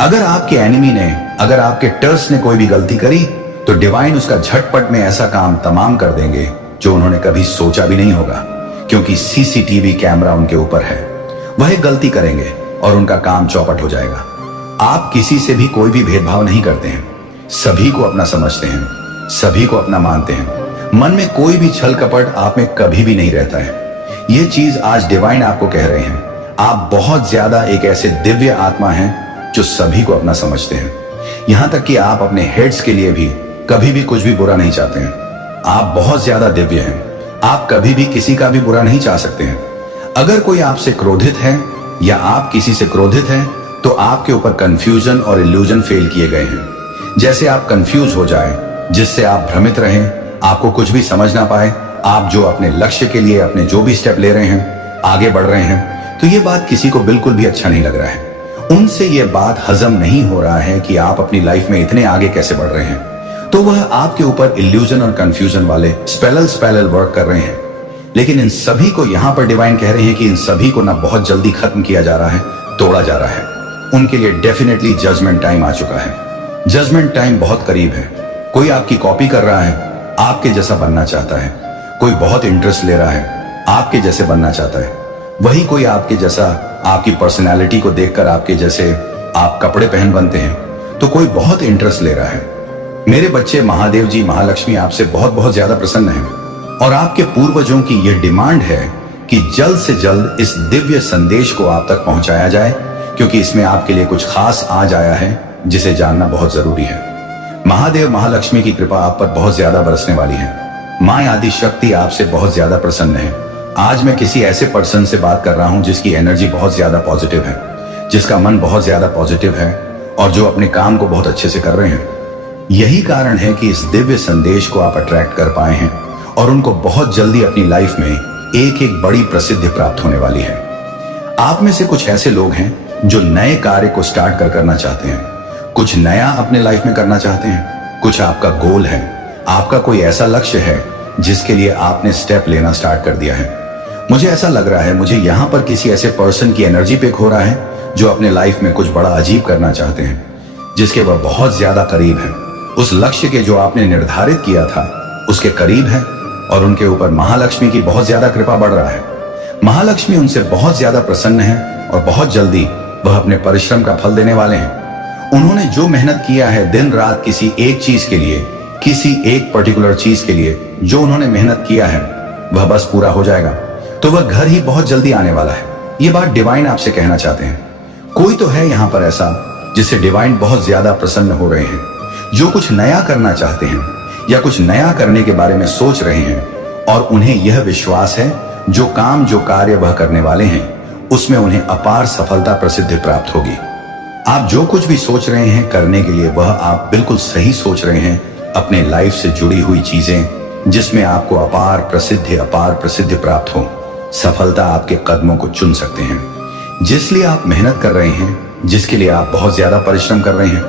अगर आपके एनिमी ने, अगर आपके टर्स ने कोई भी गलती करी, तो डिवाइन उसका झटपट में ऐसा काम तमाम कर देंगे जो उन्होंने कभी सोचा भी नहीं होगा, क्योंकि सीसीटीवी कैमरा उनके ऊपर है। वह एक गलती करेंगे और उनका काम चौपट हो जाएगा। आप किसी से भी कोई भी भेदभाव नहीं करते हैं, सभी को अपना समझते हैं, सभी को अपना मानते हैं। मन में कोई भी छल कपट आप में कभी भी नहीं रहता है। यह चीज आज डिवाइन आपको कह रहे हैं। आप बहुत ज्यादा एक ऐसे दिव्य आत्मा हैं जो सभी को अपना समझते हैं। यहां तक कि आप अपने हेड्स के लिए भी कभी भी कुछ भी बुरा नहीं चाहते हैं। आप बहुत ज्यादा दिव्य हैं। आप कभी भी किसी का भी बुरा नहीं चाह सकते हैं। अगर कोई आपसे क्रोधित है या आप किसी से क्रोधित हैं, तो आपके ऊपर कंफ्यूजन और इल्यूजन फेल किए गए हैं। जैसे आप कंफ्यूज हो जाए, जिससे आप भ्रमित रहें, आपको कुछ भी समझ ना पाए, आप जो अपने लक्ष्य के लिए अपने जो भी स्टेप ले रहे हैं, आगे बढ़ रहे हैं, तो ये बात किसी को बिल्कुल भी अच्छा नहीं लग रहा है। उनसे ये बात हजम नहीं हो रहा है कि आप अपनी लाइफ में इतने आगे कैसे बढ़ रहे हैं। तो वह आपके ऊपर इल्यूजन और कंफ्यूजन वाले स्पेलल वर्क कर रहे हैं। लेकिन इन सभी को यहां पर डिवाइन कह रहे हैं कि इन सभी को ना बहुत जल्दी खत्म किया जा रहा है, तोड़ा जा रहा है। उनके लिए डेफिनेटली जजमेंट टाइम आ चुका है। जजमेंट टाइम बहुत करीब है। कोई आपकी कॉपी कर रहा है, आपके जैसा बनना चाहता है। कोई बहुत इंटरेस्ट ले रहा है, आपके जैसे बनना चाहता है। वही कोई आपके जैसा, आपकी पर्सनैलिटी को देखकर आपके जैसे आप कपड़े पहन बनते हैं, तो कोई बहुत इंटरेस्ट ले रहा है। मेरे बच्चे, महादेव जी, महालक्ष्मी आपसे बहुत बहुत ज्यादा प्रसन्न हैं, और आपके पूर्वजों की यह डिमांड है कि जल्द से जल्द इस दिव्य संदेश को आप तक पहुंचाया जाए, क्योंकि इसमें आपके लिए कुछ खास आज आया है जिसे जानना बहुत जरूरी है। महादेव महालक्ष्मी की कृपा आप पर बहुत ज्यादा बरसने वाली है। मां आदि शक्ति आपसे बहुत ज्यादा प्रसन्न है। आज मैं किसी ऐसे पर्सन से बात कर रहा हूं जिसकी एनर्जी बहुत ज्यादा पॉजिटिव है, जिसका मन बहुत ज्यादा पॉजिटिव है, और जो अपने काम को बहुत अच्छे से कर रहे हैं। यही कारण है कि इस दिव्य संदेश को आप अट्रैक्ट कर पाए हैं, और उनको बहुत जल्दी अपनी लाइफ में एक एक बड़ी प्रसिद्धि प्राप्त होने वाली है। आप में से कुछ ऐसे लोग हैं जो नए कार्य को स्टार्ट करना चाहते हैं, कुछ नया अपने लाइफ में करना चाहते हैं। कुछ आपका गोल है, आपका कोई ऐसा लक्ष्य है जिसके लिए आपने स्टेप लेना स्टार्ट कर दिया है। मुझे ऐसा लग रहा है, मुझे यहां पर किसी ऐसे पर्सन की एनर्जी पिक हो रहा है जो अपने लाइफ में कुछ बड़ा अजीब करना चाहते हैं, जिसके वह बहुत ज्यादा करीब है। उस लक्ष्य के जो आपने निर्धारित किया था उसके करीब है, और उनके ऊपर महालक्ष्मी की बहुत ज्यादा कृपा बढ़ रहा है। महालक्ष्मी उनसे बहुत ज्यादा प्रसन्न है, और बहुत जल्दी वह अपने परिश्रम का फल देने वाले हैं। उन्होंने जो मेहनत किया है दिन रात किसी एक चीज के लिए, किसी एक पर्टिकुलर चीज के लिए जो उन्होंने मेहनत किया है, वह बस पूरा हो जाएगा। तो वह घर ही बहुत जल्दी आने वाला है। ये बात डिवाइन आपसे कहना चाहते हैं। कोई तो है यहाँ पर ऐसा जिससे डिवाइन बहुत ज्यादा प्रसन्न हो रहे हैं, जो कुछ नया करना चाहते हैं या कुछ नया करने के बारे में सोच रहे हैं, और उन्हें यह विश्वास है जो काम जो कार्य वह करने वाले हैं उसमें उन्हें अपार सफलता प्रसिद्धि प्राप्त होगी। आप जो कुछ भी सोच रहे हैं करने के लिए, वह आप बिल्कुल सही सोच रहे हैं। अपने लाइफ से जुड़ी हुई चीजें जिसमें आपको अपार प्रसिद्धि प्राप्त हो, सफलता आपके कदमों को चुन सकते हैं। जिस लिए आप मेहनत कर रहे हैं, जिसके लिए आप बहुत ज्यादा परिश्रम कर रहे हैं,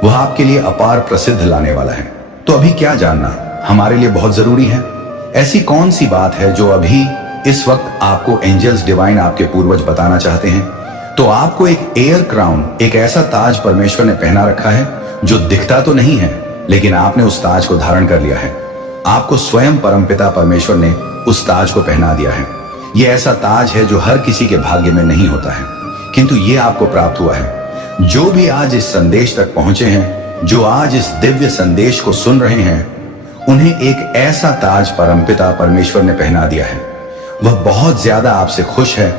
वह आपके लिए अपार प्रसिद्ध लाने वाला है। तो अभी क्या जानना हमारे लिए बहुत जरूरी है? ऐसी कौन सी बात है जो अभी इस वक्त आपको एंजल्स डिवाइन, आपके पूर्वज बताना चाहते हैं? तो आपको एक एयर क्राउन, एक ऐसा ताज परमेश्वर ने पहना रखा है जो दिखता तो नहीं है, लेकिन आपने उस ताज को धारण कर लिया है। आपको स्वयं परमपिता परमेश्वर ने उस ताज को पहना दिया है। यह ऐसा ताज है जो हर किसी के भाग्य में नहीं होता है, किंतु ये आपको प्राप्त हुआ है। जो भी आज इस संदेश तक पहुंचे हैं, जो आज इस दिव्य संदेश को सुन रहे हैं, उन्हें एक ऐसा ताज परमपिता परमेश्वर ने पहना दिया है। वह बहुत ज्यादा आपसे खुश है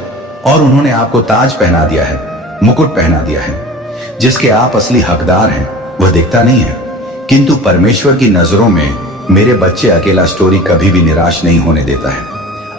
और उन्होंने आपको ताज पहना दिया है, मुकुट पहना दिया है, जिसके आप असली हकदार हैं। वह दिखता नहीं है, किंतु परमेश्वर की नजरों में मेरे बच्चे अकेला स्टोरी कभी भी निराश नहीं होने देता है।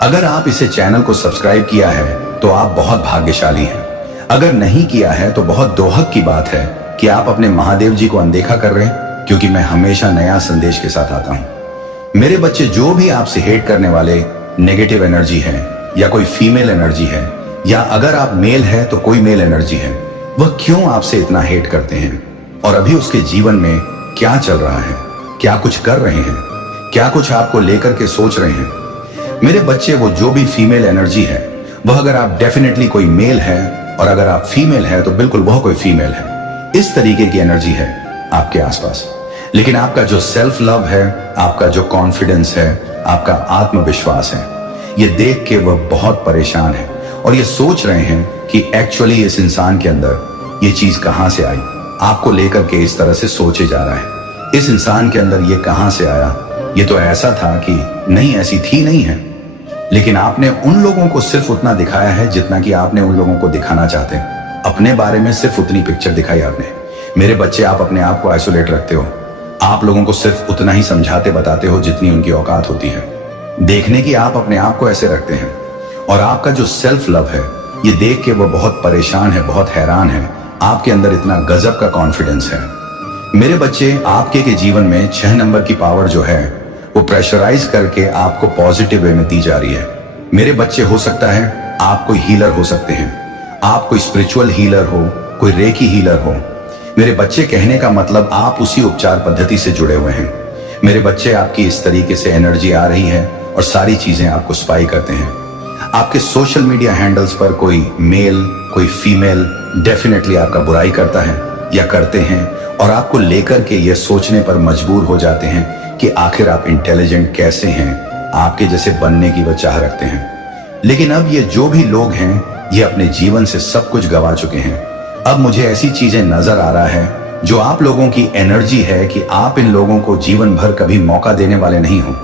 अगर आप इसे चैनल को सब्सक्राइब किया है तो आप बहुत भाग्यशाली हैं। अगर नहीं किया है तो बहुत दोहक की बात है कि आप अपने महादेव जी को अनदेखा कर रहे हैं, क्योंकि मैं हमेशा नया संदेश के साथ आता हूं। मेरे बच्चे, जो भी आपसे हेट करने वाले नेगेटिव एनर्जी है, या कोई फीमेल एनर्जी है, या अगर आप मेल है तो कोई मेल एनर्जी है, वह क्यों आपसे इतना हेट करते हैं? और अभी उसके जीवन में क्या चल रहा है, क्या कुछ कर रहे हैं, क्या कुछ आपको लेकर के सोच रहे हैं? मेरे बच्चे, वो जो भी फीमेल एनर्जी है, वह अगर आप डेफिनेटली कोई मेल है, और अगर आप फीमेल है तो बिल्कुल वह कोई फीमेल है। इस तरीके की एनर्जी है आपके आसपास। लेकिन आपका जो सेल्फ लव है, आपका जो कॉन्फिडेंस है, आपका आत्मविश्वास है, ये देख के वह बहुत परेशान है और ये सोच रहे हैं कि एक्चुअली इस इंसान के अंदर ये चीज कहां से आई। आपको लेकर के इस तरह से सोचे जा रहा है, इस इंसान के अंदर ये कहां से आया? ये तो ऐसा था कि नहीं, ऐसी थी नहीं है। लेकिन आपने उन लोगों को सिर्फ उतना दिखाया है जितना कि आपने उन लोगों को दिखाना चाहते हैं। अपने बारे में सिर्फ उतनी पिक्चर दिखाई आपने। मेरे बच्चे, आप अपने आप को आइसोलेट रखते हो। आप लोगों को सिर्फ उतना ही समझाते बताते हो जितनी उनकी औकात होती है। देखने की आप अपने आप को ऐसे रखते हैं, और आपका जो सेल्फ लव है, ये देख के वो बहुत परेशान है, बहुत हैरान है। आपके अंदर इतना गजब का कॉन्फिडेंस है। मेरे बच्चे, आपके के जीवन में 6 नंबर की पावर जो है, वो प्रेशराइज करके आपको पॉजिटिव वे में दी जा रही है। मेरे बच्चे, हो सकता है आप कोई हीलर हो सकते हैं, आप कोई स्पिरिचुअल हीलर हो, कोई रेकी हीलर हो। मेरे बच्चे, कहने का मतलब आप उसी उपचार पद्धति से जुड़े हुए हैं। मेरे बच्चे, आपकी इस तरीके से एनर्जी आ रही है और सारी चीजें आपको स्पाई करते हैं। आपके सोशल मीडिया हैंडल्स पर कोई मेल, कोई फीमेल डेफिनेटली आपका बुराई करता है या करते हैं, और आपको लेकर के ये सोचने पर मजबूर हो जाते हैं कि आखिर आप इंटेलिजेंट कैसे हैं, आपके जैसे बनने की वह चाह रखते हैं। लेकिन अब ये जो भी लोग हैं, ये अपने जीवन से सब कुछ गवा चुके हैं। अब मुझे ऐसी चीजें नजर आ रहा है जो आप लोगों की एनर्जी है कि आप इन लोगों को जीवन भर कभी मौका देने वाले नहीं हो।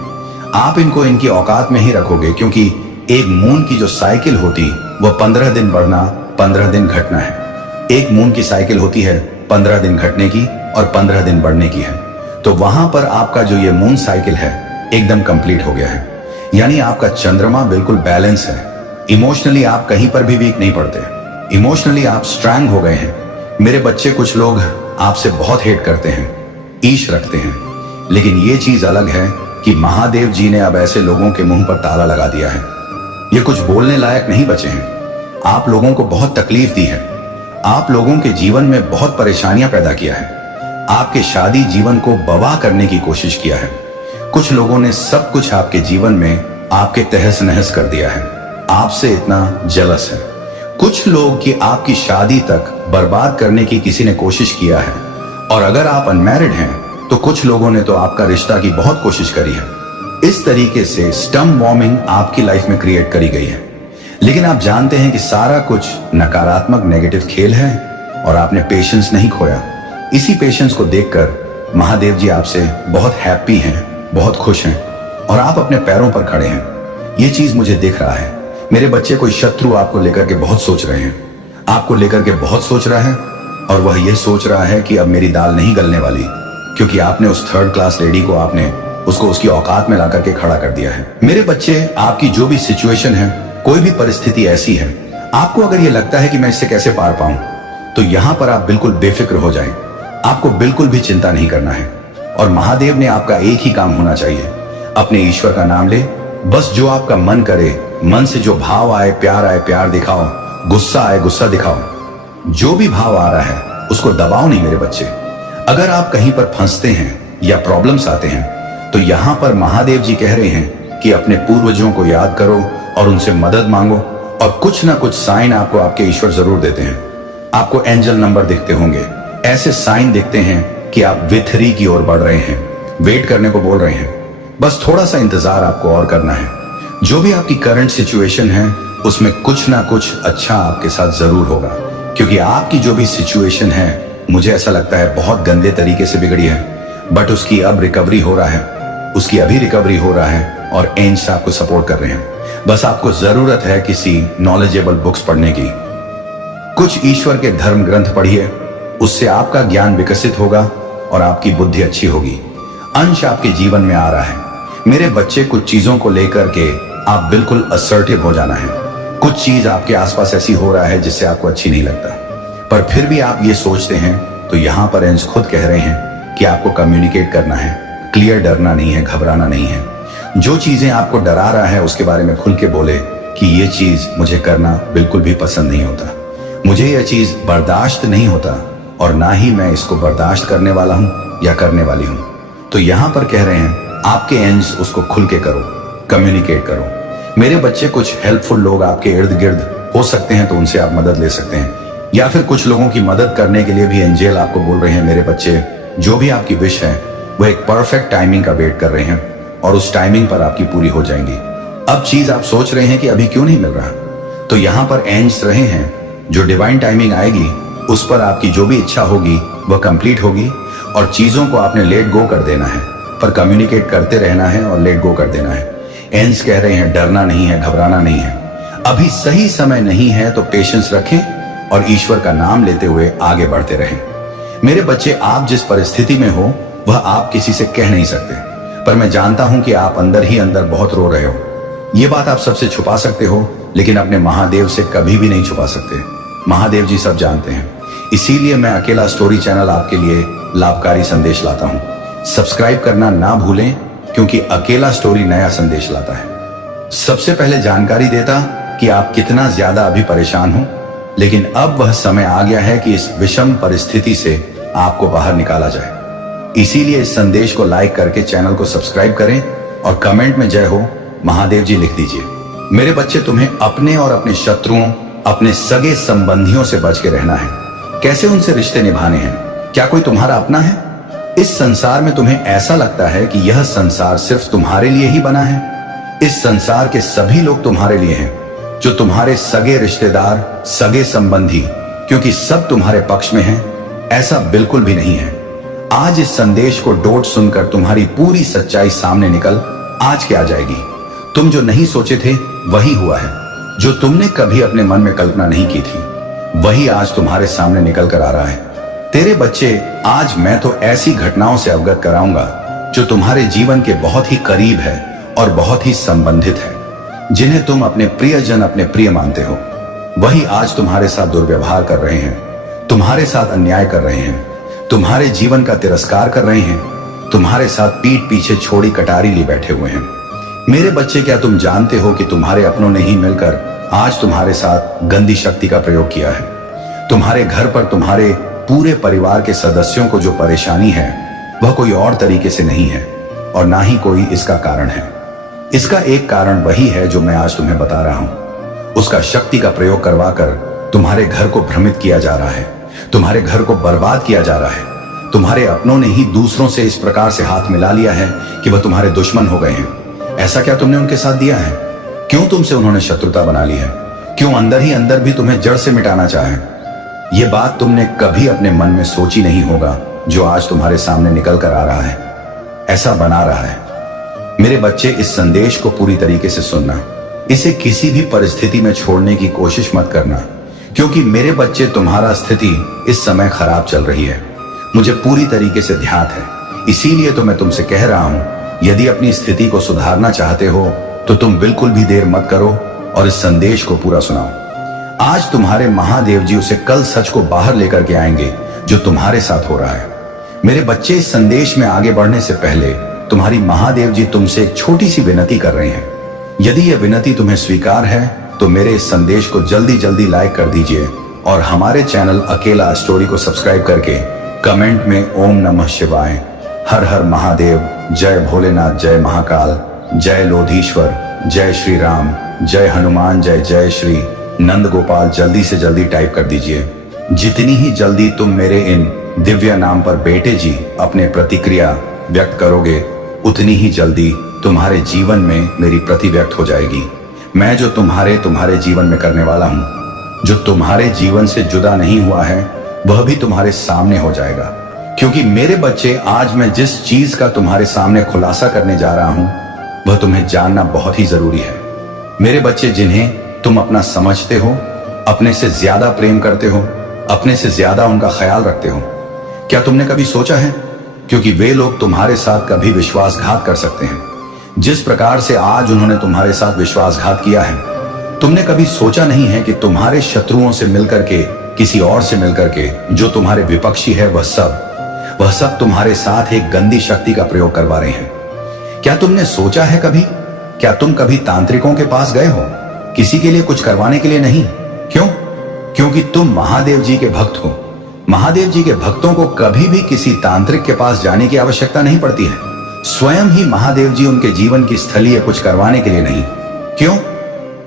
आप इनको इनकी औकात में ही रखोगे, क्योंकि एक मून की जो साइकिल होती, वह 15 दिन बढ़ना, 15 दिन घटना है। एक मून की साइकिल होती है 15 दिन घटने की और 15 दिन बढ़ने की है। तो वहां पर आपका जो ये मून साइकिल है, एकदम कंप्लीट हो गया है। यानी आपका चंद्रमा बिल्कुल बैलेंस है। इमोशनली आप कहीं पर भी वीक नहीं पड़ते, इमोशनली आप स्ट्रांग हो गए हैं। मेरे बच्चे, कुछ लोग आपसे बहुत हेट करते हैं, ईश रखते हैं, लेकिन ये चीज अलग है कि महादेव जी ने अब ऐसे लोगों के मुंह पर ताला लगा दिया है। ये कुछ बोलने लायक नहीं बचे हैं। आप लोगों को बहुत तकलीफ दी है, आप लोगों के जीवन में बहुत परेशानियां पैदा किया है, आपके शादी जीवन को बवा करने की कोशिश किया है। कुछ लोगों ने सब कुछ आपके जीवन में आपके तहस नहस कर दिया है, आपसे इतना जलस है। कुछ लोग कि आपकी शादी तक बर्बाद करने की किसी ने कोशिश किया है, और अगर आप अनमैरिड हैं तो कुछ लोगों ने तो आपका रिश्ता की बहुत कोशिश करी है। इस तरीके से स्टम वॉर्मिंग आपकी लाइफ में क्रिएट करी गई है। लेकिन आप जानते हैं कि सारा कुछ नकारात्मक नेगेटिव खेल है, और आपने पेशेंस नहीं खोया। इसी पेशेंस को देखकर महादेव जी आपसे बहुत हैप्पी हैं, बहुत खुश हैं, और आप अपने पैरों पर खड़े हैं। ये चीज मुझे दिख रहा है। मेरे बच्चे, कोई शत्रु आपको लेकर के बहुत सोच रहे हैं, आपको लेकर के बहुत सोच रहा है, और वह यह सोच रहा है कि अब मेरी दाल नहीं गलने वाली, क्योंकि आपने उस 3rd क्लास लेडी को आपने उसको उसकी औकात में ला करके खड़ा कर दिया है। मेरे बच्चे, आपकी जो भी सिचुएशन है, कोई भी परिस्थिति ऐसी है, आपको अगर ये लगता है कि मैं इससे कैसे पार पाऊं, तो यहां पर आप बिल्कुल बेफिक्र हो जाएं। आपको बिल्कुल भी चिंता नहीं करना है, और महादेव ने आपका एक ही काम होना चाहिए, अपने ईश्वर का नाम ले। बस जो आपका मन करे, मन से जो भाव आए, प्यार दिखाओ, गुस्सा आए गुस्सा दिखाओ। जो भी भाव आ रहा है उसको दबाओ नहीं मेरे बच्चे। अगर आप कहीं पर फंसते हैं या प्रॉब्लम्स आते हैं तो यहां पर महादेव जी कह रहे हैं कि अपने पूर्वजों को याद करो और उनसे मदद मांगो, और कुछ ना कुछ साइन आपको आपके ईश्वर जरूर देते हैं। आपको एंजल नंबर दिखते होंगे, ऐसे साइन दिखते हैं कि आप विथरी की ओर बढ़ रहे हैं, वेट करने को बोल रहे हैं। बस थोड़ा सा इंतजार आपको और करना है। जो भी आपकी करंट सिचुएशन है उसमें कुछ ना कुछ अच्छा आपके साथ जरूर होगा, क्योंकि आपकी जो भी सिचुएशन है मुझे ऐसा लगता है बहुत गंदे तरीके से बिगड़ी है, बट उसकी अब रिकवरी हो रहा है, उसकी अभी रिकवरी हो रहा है और एंजल्स आपको सपोर्ट कर रहे हैं। बस आपको जरूरत है किसी नॉलेजेबल बुक्स पढ़ने की। कुछ ईश्वर के धर्म ग्रंथ पढ़िए, उससे आपका ज्ञान विकसित होगा और आपकी बुद्धि अच्छी होगी। अंश आपके जीवन में आ रहा है मेरे बच्चे। कुछ चीजों को लेकर के आप बिल्कुल असर्टिव हो जाना है। कुछ चीज आपके आसपास ऐसी हो रहा है जिससे आपको अच्छी नहीं लगता, पर फिर भी आप ये सोचते हैं, तो यहां पर एंजल्स खुद कह रहे हैं कि आपको कम्युनिकेट करना है, क्लियर, डरना नहीं है, घबराना नहीं है। जो चीजें आपको डरा रहा है उसके बारे में खुल के बोले कि ये चीज मुझे करना बिल्कुल भी पसंद नहीं होता, मुझे यह चीज बर्दाश्त नहीं होता और ना ही मैं इसको बर्दाश्त करने वाला हूं या करने वाली हूं। तो यहां पर कह रहे हैं आपके एंजल्स उसको खुल के करो, कम्युनिकेट करो। मेरे बच्चे, कुछ हेल्पफुल लोग आपके इर्द गिर्द हो सकते हैं तो उनसे आप मदद ले सकते हैं, या फिर कुछ लोगों की मदद करने के लिए भी एंजल आपको बोल रहे हैं मेरे बच्चे, जो भी आपकी विश है वह एक परफेक्ट टाइमिंग का वेट कर रहे हैं और उस टाइमिंग पर आपकी पूरी हो जाएंगी। अब चीज आप सोच रहे हैं कि अभी क्यों नहीं मिल रहा, तो यहां पर एंजल्स रहे हैं, जो डिवाइन टाइमिंग आएगी उस पर आपकी जो भी इच्छा होगी वह कंप्लीट होगी और चीजों को आपने लेट गो कर देना है, पर कम्युनिकेट करते रहना है और लेट गो कर देना है। एंजल्स कह रहे हैं डरना नहीं है, घबराना नहीं है, अभी सही समय नहीं है, तो पेशेंस रखें और ईश्वर का नाम लेते हुए आगे बढ़ते रहें। मेरे बच्चे, आप जिस परिस्थिति में हो वह आप किसी से कह नहीं सकते, पर मैं जानता हूं कि आप अंदर ही अंदर बहुत रो रहे हो। ये बात आप सबसे छुपा सकते हो, लेकिन अपने महादेव से कभी भी नहीं छुपा सकते। महादेव जी सब जानते हैं, इसीलिए मैं अकेला स्टोरी चैनल आपके लिए लाभकारी संदेश लाता हूं। सब्सक्राइब करना ना भूलें, क्योंकि अकेला स्टोरी नया संदेश लाता है। सबसे पहले जानकारी देता कि आप कितना ज्यादा अभी परेशान हो, लेकिन अब वह समय आ गया है कि इस विषम परिस्थिति से आपको बाहर निकाला जाए। इसीलिए इस संदेश को लाइक करके चैनल को सब्सक्राइब करें और कमेंट में जय हो महादेव जी लिख दीजिए। मेरे बच्चे, तुम्हें अपने और अपने शत्रुओं, अपने सगे संबंधियों से बच के रहना है। कैसे उनसे रिश्ते निभाने हैं? क्या कोई तुम्हारा अपना है? इस संसार में तुम्हें ऐसा लगता है कि यह संसार सिर्फ तुम्हारे लिए ही बना है? इस संसार के सभी लोग तुम्हारे लिए हैं, जो तुम्हारे सगे रिश्तेदार, सगे संबंधी, क्योंकि सब तुम्हारे पक्ष में हैं। ऐसा बिल्कुल भी नहीं है। आज इस संदेश को डोट सुनकर तुम्हारी पूरी सच्चाई सामने निकल आज के आ जाएगी। तुम जो नहीं सोचे थे वही हुआ है, जो तुमने कभी अपने मन में कल्पना नहीं की थी वही आज तुम्हारे सामने निकल कर आ रहा है। तेरे बच्चे, आज मैं तो ऐसी घटनाओं से अवगत कराऊंगा जो तुम्हारे जीवन के बहुत ही करीब है और बहुत ही संबंधित है। जिन्हें तुम अपने प्रियजन, अपने प्रिय मानते हो, वही आज तुम्हारे साथ दुर्व्यवहार कर रहे हैं, तुम्हारे साथ अन्याय कर रहे हैं, तुम्हारे जीवन का तिरस्कार कर रहे हैं, तुम्हारे साथ पीठ पीछे छोड़ी कटारी लिए बैठे हुए हैं। मेरे बच्चे, क्या तुम जानते हो कि तुम्हारे अपनों ने ही मिलकर आज तुम्हारे साथ गंदी शक्ति का प्रयोग किया है? तुम्हारे घर पर तुम्हारे पूरे परिवार के सदस्यों को जो परेशानी है वह कोई और तरीके से नहीं है और ना ही कोई इसका कारण है। इसका एक कारण वही है जो मैं आज तुम्हें बता रहा हूं। उसका शक्ति का प्रयोग करवाकर तुम्हारे घर को भ्रमित किया जा रहा है, तुम्हारे घर को बर्बाद किया जा रहा है। तुम्हारे अपनों ने ही दूसरों से इस प्रकार से हाथ मिला लिया है कि वह तुम्हारे दुश्मन हो गए हैं। ऐसा क्या तुमने उनके साथ दिया है? क्यों तुमसे उन्होंने शत्रुता बना ली है? क्यों अंदर ही अंदर भी तुम्हें जड़ से मिटाना चाहे? ये बात तुमने कभी अपने मन में सोची नहीं होगा, जो आज तुम्हारे सामने निकल कर आ रहा है, ऐसा बना रहा है। मेरे बच्चे, इस संदेश को पूरी तरीके से सुनना, इसे किसी भी परिस्थिति में छोड़ने की कोशिश मत करना, क्योंकि मेरे बच्चे, तुम्हारा स्थिति इस समय खराब चल रही है, मुझे पूरी तरीके से ध्यान है। इसीलिए तो मैं तुमसे कह रहा हूं, यदि अपनी स्थिति को सुधारना चाहते हो तो तुम बिल्कुल भी देर मत करो और इस संदेश को पूरा सुनाओ। आज तुम्हारे महादेव जी उसे कल सच को बाहर लेकर के आएंगे जो तुम्हारे साथ हो रहा है। मेरे बच्चे, इस संदेश में आगे बढ़ने से पहले तुम्हारी महादेव जी तुमसे एक छोटी सी विनती कर रहे हैं। यदि यह विनती तुम्हें स्वीकार है तो मेरे इस संदेश को जल्दी जल्दी लाइक कर दीजिए और हमारे चैनल अकेला स्टोरी को सब्सक्राइब करके कमेंट में ओम नमः शिवाय, हर हर महादेव, जय भोलेनाथ, जय महाकाल, जय लोधीश्वर, जय श्री राम, जय हनुमान, जय जय श्री नंद गोपाल जल्दी से जल्दी टाइप कर दीजिए। जितनी ही जल्दी तुम मेरे इन दिव्य नाम पर बेटे जी अपने प्रतिक्रिया व्यक्त करोगे, उतनी ही जल्दी तुम्हारे जीवन में मेरी प्रति व्यक्त हो जाएगी। मैं जो तुम्हारे जीवन में करने वाला हूं, जो तुम्हारे जीवन से जुदा नहीं हुआ है, वह भी तुम्हारे सामने हो जाएगा। क्योंकि मेरे बच्चे, आज मैं जिस चीज का तुम्हारे सामने खुलासा करने जा रहा हूं, वह तुम्हें जानना बहुत ही जरूरी है। मेरे बच्चे, जिन्हें तुम अपना समझते हो, अपने से ज्यादा प्रेम करते हो, अपने से ज्यादा उनका ख्याल रखते हो, क्या तुमने कभी सोचा है? क्योंकि वे लोग तुम्हारे साथ कभी विश्वासघात कर सकते हैं, जिस प्रकार से आज उन्होंने तुम्हारे साथ विश्वासघात किया है। तुमने कभी सोचा नहीं है कि तुम्हारे शत्रुओं से मिलकर के, किसी और से मिलकर के, जो तुम्हारे विपक्षी है, वह सब तुम्हारे साथ एक गंदी शक्ति का प्रयोग करवा रहे हैं। क्या तुमने सोचा है कभी? क्या तुम कभी तांत्रिकों के पास गए हो? किसी के लिए कुछ करवाने के लिए नहीं। क्यों? क्योंकि तुम महादेव जी के भक्त हो। महादेव जी के भक्तों को कभी भी किसी तांत्रिक के पास जाने की आवश्यकता नहीं पड़ती है। स्वयं ही महादेव जी उनके जीवन की स्थलीय कुछ करवाने के लिए नहीं। क्यों?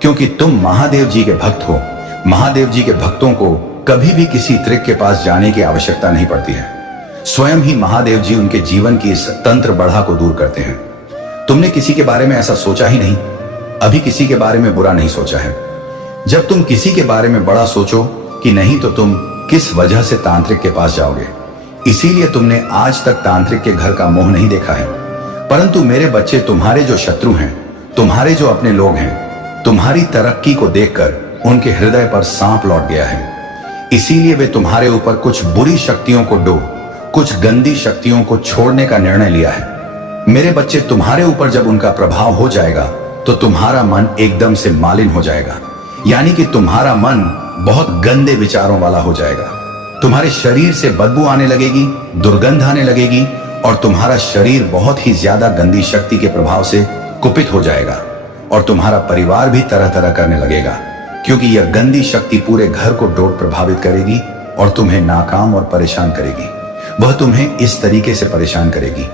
क्योंकि तुम महादेव जी के भक्त हो। महादेव जी के भक्तों को कभी भी किसी त्रिक के पास जाने की आवश्यकता नहीं पड़ती है। स्वयं ही महादेव जी उनके जीवन की इस तंत्र बढ़ा को दूर करते हैं। तुमने किसी के बारे में ऐसा सोचा ही नहीं, अभी किसी के बारे में बुरा नहीं सोचा है। जब तुम किसी के बारे में बड़ा सोचो कि नहीं, तो तुम किस वजह से तांत्रिक के पास जाओगे? इसीलिए तुमने आज तक तांत्रिक के घर का मोह नहीं देखा है। परंतु मेरे बच्चे, तुम्हारे जो शत्रु हैं, तुम्हारे जो अपने लोग हैं, तुम्हारी तरक्की को देखकर उनके हृदय पर सांप लौट गया है। इसीलिए वे तुम्हारे ऊपर कुछ बुरी शक्तियों को कुछ गंदी शक्तियों को छोड़ने का निर्णय लिया है। मेरे बच्चे, तुम्हारे ऊपर जब उनका प्रभाव हो जाएगा, तो तुम्हारा मन एकदम से मालिन हो जाएगा। यानी कि तुम्हारा मन बहुत गंदे विचारों वाला हो जाएगा। तुम्हारे शरीर से बदबू आने लगेगी, दुर्गंध आने लगेगी, और तुम्हारा शरीर बहुत ही ज्यादा गंदी शक्ति के प्रभाव से कुपित हो जाएगा। और तुम्हारा परिवार भी तरह तरह करने लगेगा, क्योंकि यह गंदी शक्ति पूरे घर को प्रभावित करेगी और तुम्हें नाकाम और परेशान करेगी। वह तुम्हें इस तरीके से परेशान करेगी,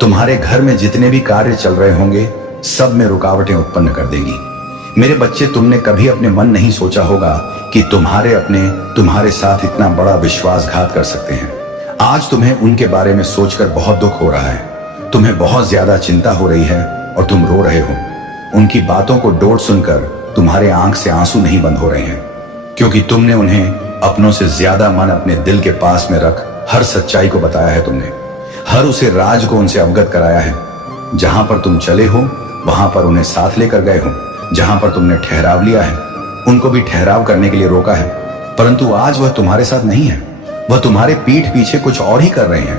तुम्हारे घर में जितने भी कार्य चल रहे होंगे, सब में रुकावटें उत्पन्न कर देगी। मेरे बच्चे, तुमने कभी अपने मन नहीं सोचा होगा कि तुम्हारे साथ इतना बड़ा विश्वासघात कर सकते हैं। आज तुम्हें उनके बारे में सोचकर बहुत दुख हो रहा है, तुम्हें बहुत ज्यादा चिंता हो रही है और तुम रो रहे हो। उनकी बातों को डोट सुनकर तुम्हारे आंख से आंसू नहीं बंद हो रहे हैं, क्योंकि तुमने उन्हें अपनों से ज्यादा मन अपने दिल के पास में रख हर सच्चाई को बताया है। तुमने हर उसे राज को उनसे अवगत कराया है। जहां पर तुम चले हो, वहां पर उन्हें साथ लेकर गए हो। जहां पर तुमने ठहराव लिया है, उनको भी ठहराव करने के लिए रोका है। परंतु आज वह तुम्हारे साथ नहीं है। वह तुम्हारे पीठ पीछे कुछ और ही कर रहे हैं,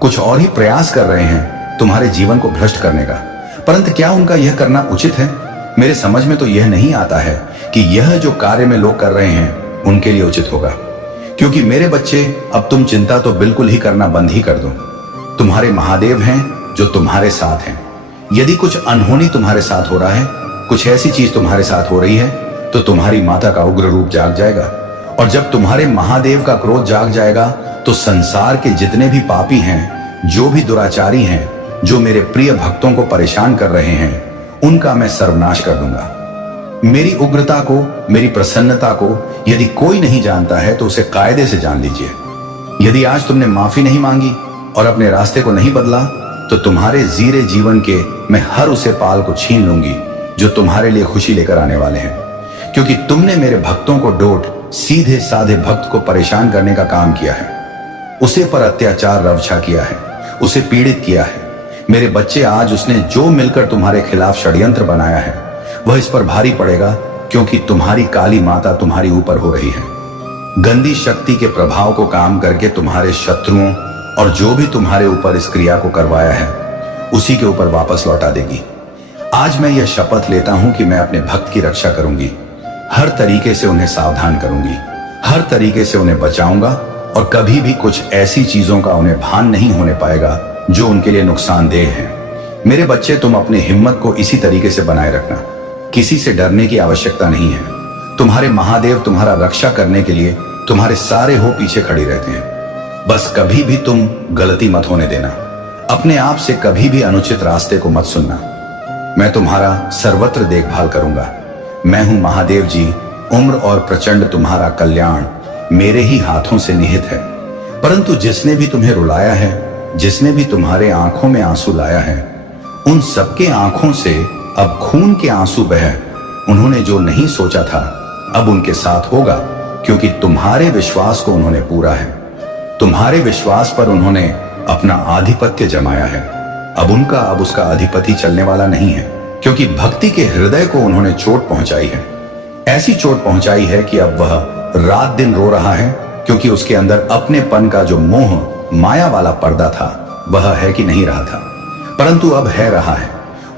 कुछ और ही प्रयास कर रहे हैं तुम्हारे जीवन को भ्रष्ट करने का। परंतु क्या उनका यह करना उचित है? मेरे समझ में तो यह नहीं आता है कि यह जो कार्य में लोग कर रहे हैं उनके लिए उचित होगा। क्योंकि मेरे बच्चे, अब तुम चिंता तो बिल्कुल ही करना बंद ही कर दो। तुम्हारे महादेव हैं जो तुम्हारे साथ हैं। यदि कुछ अनहोनी तुम्हारे साथ हो रहा है, कुछ ऐसी चीज तुम्हारे साथ हो रही है, तो तुम्हारी माता का उग्र रूप जाग जाएगा। और जब तुम्हारे महादेव का क्रोध जाग जाएगा, तो संसार के जितने भी पापी हैं, जो भी दुराचारी हैं, जो मेरे प्रिय भक्तों को परेशान कर रहे हैं, उनका मैं सर्वनाश कर दूंगा। मेरी उग्रता को, मेरी प्रसन्नता को यदि कोई नहीं जानता है, तो उसे कायदे से जान लीजिए। यदि आज तुमने माफी नहीं मांगी और अपने रास्ते को नहीं बदला, तो तुम्हारे जीरे जीवन के मैं हर उसे पाल को छीन लूंगी जो तुम्हारे लिए खुशी लेकर आने वाले हैं। क्योंकि तुमने मेरे भक्तों को डोट सीधे साधे भक्त को परेशान करने का काम किया है, उसे पर अत्याचार रवछा किया है, उसे पीड़ित किया है। मेरे बच्चे, आज उसने जो मिलकर तुम्हारे खिलाफ षड्यंत्र बनाया है, वह इस पर भारी पड़ेगा, क्योंकि तुम्हारी काली माता तुम्हारी ऊपर हो रही है। गंदी शक्ति के प्रभाव को काम करके तुम्हारे शत्रुओं और जो भी तुम्हारे ऊपर इस क्रिया को करवाया है, उसी के ऊपर वापस लौटा देगी। आज मैं यह शपथ लेता हूं कि मैं अपने भक्त की रक्षा करूंगी, हर तरीके से उन्हें सावधान करूंगी, हर तरीके से उन्हें बचाऊंगा, और कभी भी कुछ ऐसी चीजों का उन्हें भान नहीं होने पाएगा जो उनके लिए नुकसानदेह है। मेरे बच्चे, तुम अपनी हिम्मत को इसी तरीके से बनाए रखना। किसी से डरने की आवश्यकता नहीं है। तुम्हारे महादेव तुम्हारा रक्षा करने के लिए तुम्हारे सारे हो पीछे खड़े रहते हैं। बस कभी भी तुम गलती मत होने देना। अपने आप से कभी भी अनुचित रास्ते को मत सुनना। मैं तुम्हारा सर्वत्र देखभाल करूंगा। मैं हूं महादेव जी। उम्र और प्रचंड तुम्हारा कल्याण मेरे ही हाथों से निहित है। परंतु जिसने भी तुम्हें रुलाया है, जिसने भी तुम्हारे आंखों में आंसू लाया है, उन सबके आंखों से अब खून के आंसू बह। उन्होंने जो नहीं सोचा था अब उनके साथ होगा, क्योंकि तुम्हारे विश्वास को उन्होंने पूरा है। तुम्हारे विश्वास पर उन्होंने अपना आधिपत्य जमाया है। अब उसका अधिपति चलने वाला नहीं है, क्योंकि भक्ति के हृदय को उन्होंने चोट पहुंचाई है। ऐसी चोट पहुंचाई है कि अब वह रात दिन रो रहा है, क्योंकि उसके अंदर अपनेपन का जो मोह माया वाला पर्दा था वह है कि नहीं रहा था, परंतु अब है रहा है।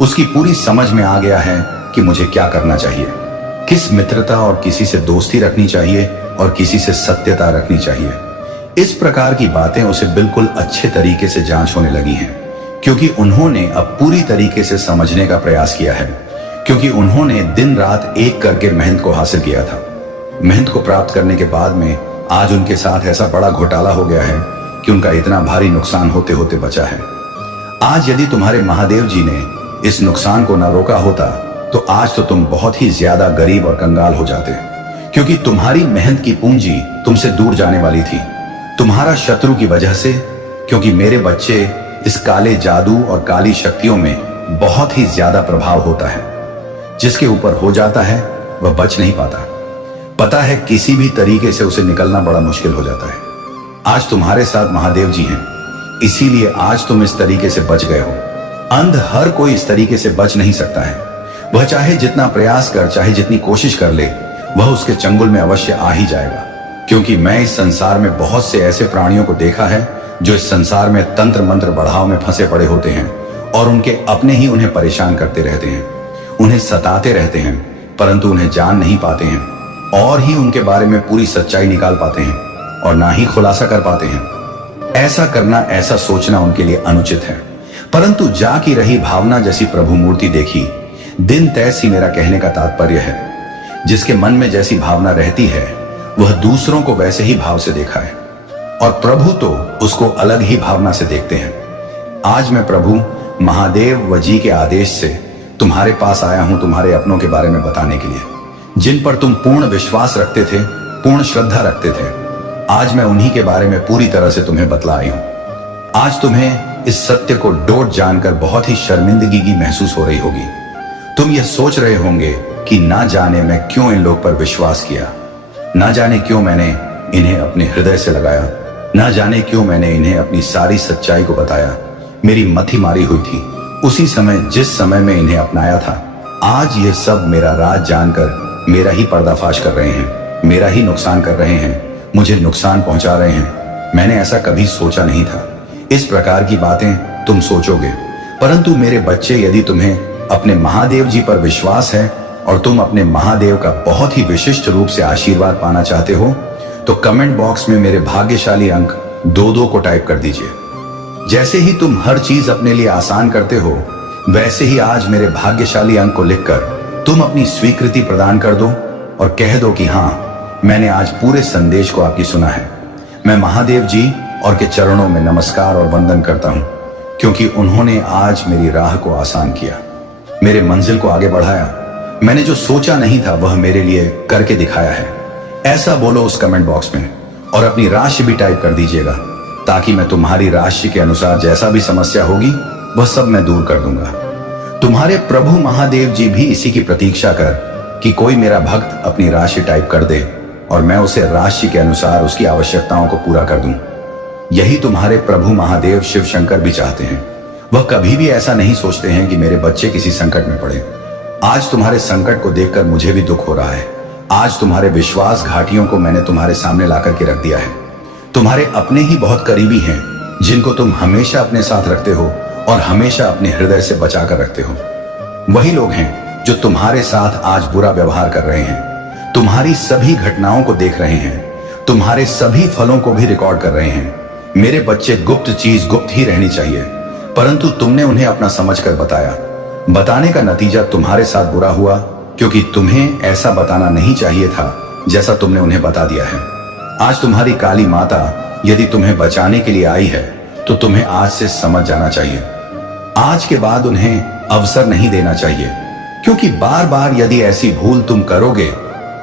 उसकी पूरी समझ में आ गया है कि मुझे क्या करना चाहिए, किस मित्रता और किसी से दोस्ती रखनी चाहिए और किसी से सत्यता रखनी चाहिए। इस प्रकार की बातें उसे बिल्कुल अच्छे तरीके से जांच होने लगी हैं, क्योंकि उन्होंने अब पूरी तरीके से समझने का प्रयास किया है, क्योंकि उन्होंने दिन रात एक करके मेहनत को हासिल किया था। मेहनत को प्राप्त करने के बाद में आज उनके साथ ऐसा बड़ा घोटाला हो गया है कि उनका इतना भारी नुकसान होते होते बचा है। आज यदि तुम्हारे महादेव जी ने इस नुकसान को न रोका होता तो आज तो तुम बहुत ही ज्यादा गरीब और कंगाल हो जाते, क्योंकि तुम्हारी मेहनत की पूंजी तुमसे दूर जाने वाली थी। तुम्हारा शत्रु की वजह से, क्योंकि मेरे बच्चे इस काले जादू और काली शक्तियों में बहुत ही ज्यादा प्रभाव होता है। जिसके ऊपर हो जाता है वह बच नहीं पाता। पता है किसी भी तरीके से उसे निकलना बड़ा मुश्किल हो जाता है। आज तुम्हारे साथ महादेव जी हैं, इसीलिए आज तुम इस तरीके से बच गए हो। अंध हर कोई इस तरीके से बच नहीं सकता है। वह चाहे जितना प्रयास कर, चाहे जितनी कोशिश कर ले, वह उसके चंगुल में अवश्य आ ही जाएगा। क्योंकि मैं इस संसार में बहुत से ऐसे प्राणियों को देखा है जो इस संसार में तंत्र मंत्र बढ़ाव में फंसे पड़े होते हैं और उनके अपने ही उन्हें परेशान करते रहते हैं, उन्हें सताते रहते हैं, परंतु उन्हें जान नहीं पाते हैं और ही उनके बारे में पूरी सच्चाई निकाल पाते हैं और ना ही खुलासा कर पाते हैं। ऐसा करना, ऐसा सोचना उनके लिए अनुचित है। परंतु जा की रही भावना जैसी प्रभु मूर्ति देखी, दिन तैसी मेरा कहने का तात्पर्य है। जिसके मन में जैसी भावना रहती है वह दूसरों को वैसे ही भाव से देखा है, और प्रभु तो उसको अलग ही भावना से देखते हैं। आज मैं प्रभु महादेव व जी के आदेश से तुम्हारे पास आया हूं तुम्हारे अपनों के बारे में बताने के लिए, जिन पर तुम पूर्ण विश्वास रखते थे, पूर्ण श्रद्धा रखते थे। आज मैं उन्हीं के बारे में पूरी तरह से तुम्हें बतला आई हूं। आज तुम्हें इस सत्य को डोट जानकर बहुत ही शर्मिंदगी की महसूस हो रही होगी। तुम यह सोच रहे होंगे कि ना जाने मैं क्यों इन लोग पर विश्वास किया, ना जाने क्यों मैंने इन्हें अपने हृदय से लगाया, ना जाने क्यों मैंने इन्हें अपनी सारी सच्चाई को बताया। मेरी मथी मारी हुई थी उसी समय जिस समय में इन्हें अपनाया था। आज ये सब मेरा राज जानकर मेरा ही पर्दाफाश कर रहे हैं, मेरा ही नुकसान कर रहे हैं, मुझे नुकसान पहुंचा रहे हैं। मैंने ऐसा कभी सोचा नहीं था। इस प्रकार की बातें तुम सोचोगे, परंतु मेरे बच्चे, यदि तुम्हें अपने महादेव जी पर विश्वास है और तुम अपने महादेव का बहुत ही विशिष्ट रूप से आशीर्वाद पाना चाहते हो, तो कमेंट बॉक्स में मेरे भाग्यशाली अंक 2-2 को टाइप कर दीजिए। जैसे ही तुम हर चीज अपने लिए आसान करते हो, वैसे ही आज मेरे भाग्यशाली अंक को लिखकर तुम अपनी स्वीकृति प्रदान कर दो और कह दो कि हाँ, मैंने आज पूरे संदेश को आपकी सुना है। मैं महादेव जी और के चरणों में नमस्कार और वंदन करता हूं, क्योंकि उन्होंने आज मेरी राह को आसान किया, मेरे मंजिल को आगे बढ़ाया। मैंने जो सोचा नहीं था वह मेरे लिए करके दिखाया है। ऐसा बोलो उस कमेंट बॉक्स में, और अपनी राशि भी टाइप कर दीजिएगा, ताकि मैं तुम्हारी राशि के अनुसार जैसा भी समस्या होगी वह सब मैं दूर कर दूंगा। तुम्हारे प्रभु महादेव जी भी इसी की प्रतीक्षा कर कि कोई मेरा भक्त अपनी राशि टाइप कर दे और मैं उसे राशि के अनुसार उसकी आवश्यकताओं को पूरा कर दूं। यही तुम्हारे प्रभु महादेव शिव शंकर भी चाहते हैं। वह कभी भी ऐसा नहीं सोचते हैं कि मेरे बच्चे किसी संकट में पड़े। आज तुम्हारे संकट को देखकर मुझे भी दुख हो रहा है। आज तुम्हारे विश्वास घाटियों को मैंने तुम्हारे सामने लाकर के रख दिया है। तुम्हारे अपने ही बहुत करीबी हैं, जिनको तुम हमेशा अपने साथ रखते हो और हमेशा अपने हृदय से बचा कर रखते हो। वही लोग हैं जो तुम्हारे साथ आज बुरा व्यवहार कर रहे हैं, तुम्हारी सभी घटनाओं को देख रहे हैं, तुम्हारे सभी फलों को भी रिकॉर्ड कर रहे हैं। मेरे बच्चे, गुप्त चीज गुप्त ही रहनी चाहिए, परंतु तुमने उन्हें अपना समझकर बताया। बताने का नतीजा तुम्हारे साथ बुरा हुआ क्योंकि तुम्हें ऐसा बताना नहीं चाहिए था जैसा तुमने उन्हें बता दिया है। आज तुम्हारी काली माता यदि तुम्हें बचाने के लिए आई है तो तुम्हें आज से समझ जाना चाहिए। आज के बाद उन्हें अवसर नहीं देना चाहिए, क्योंकि बार बार यदि ऐसी भूल तुम करोगे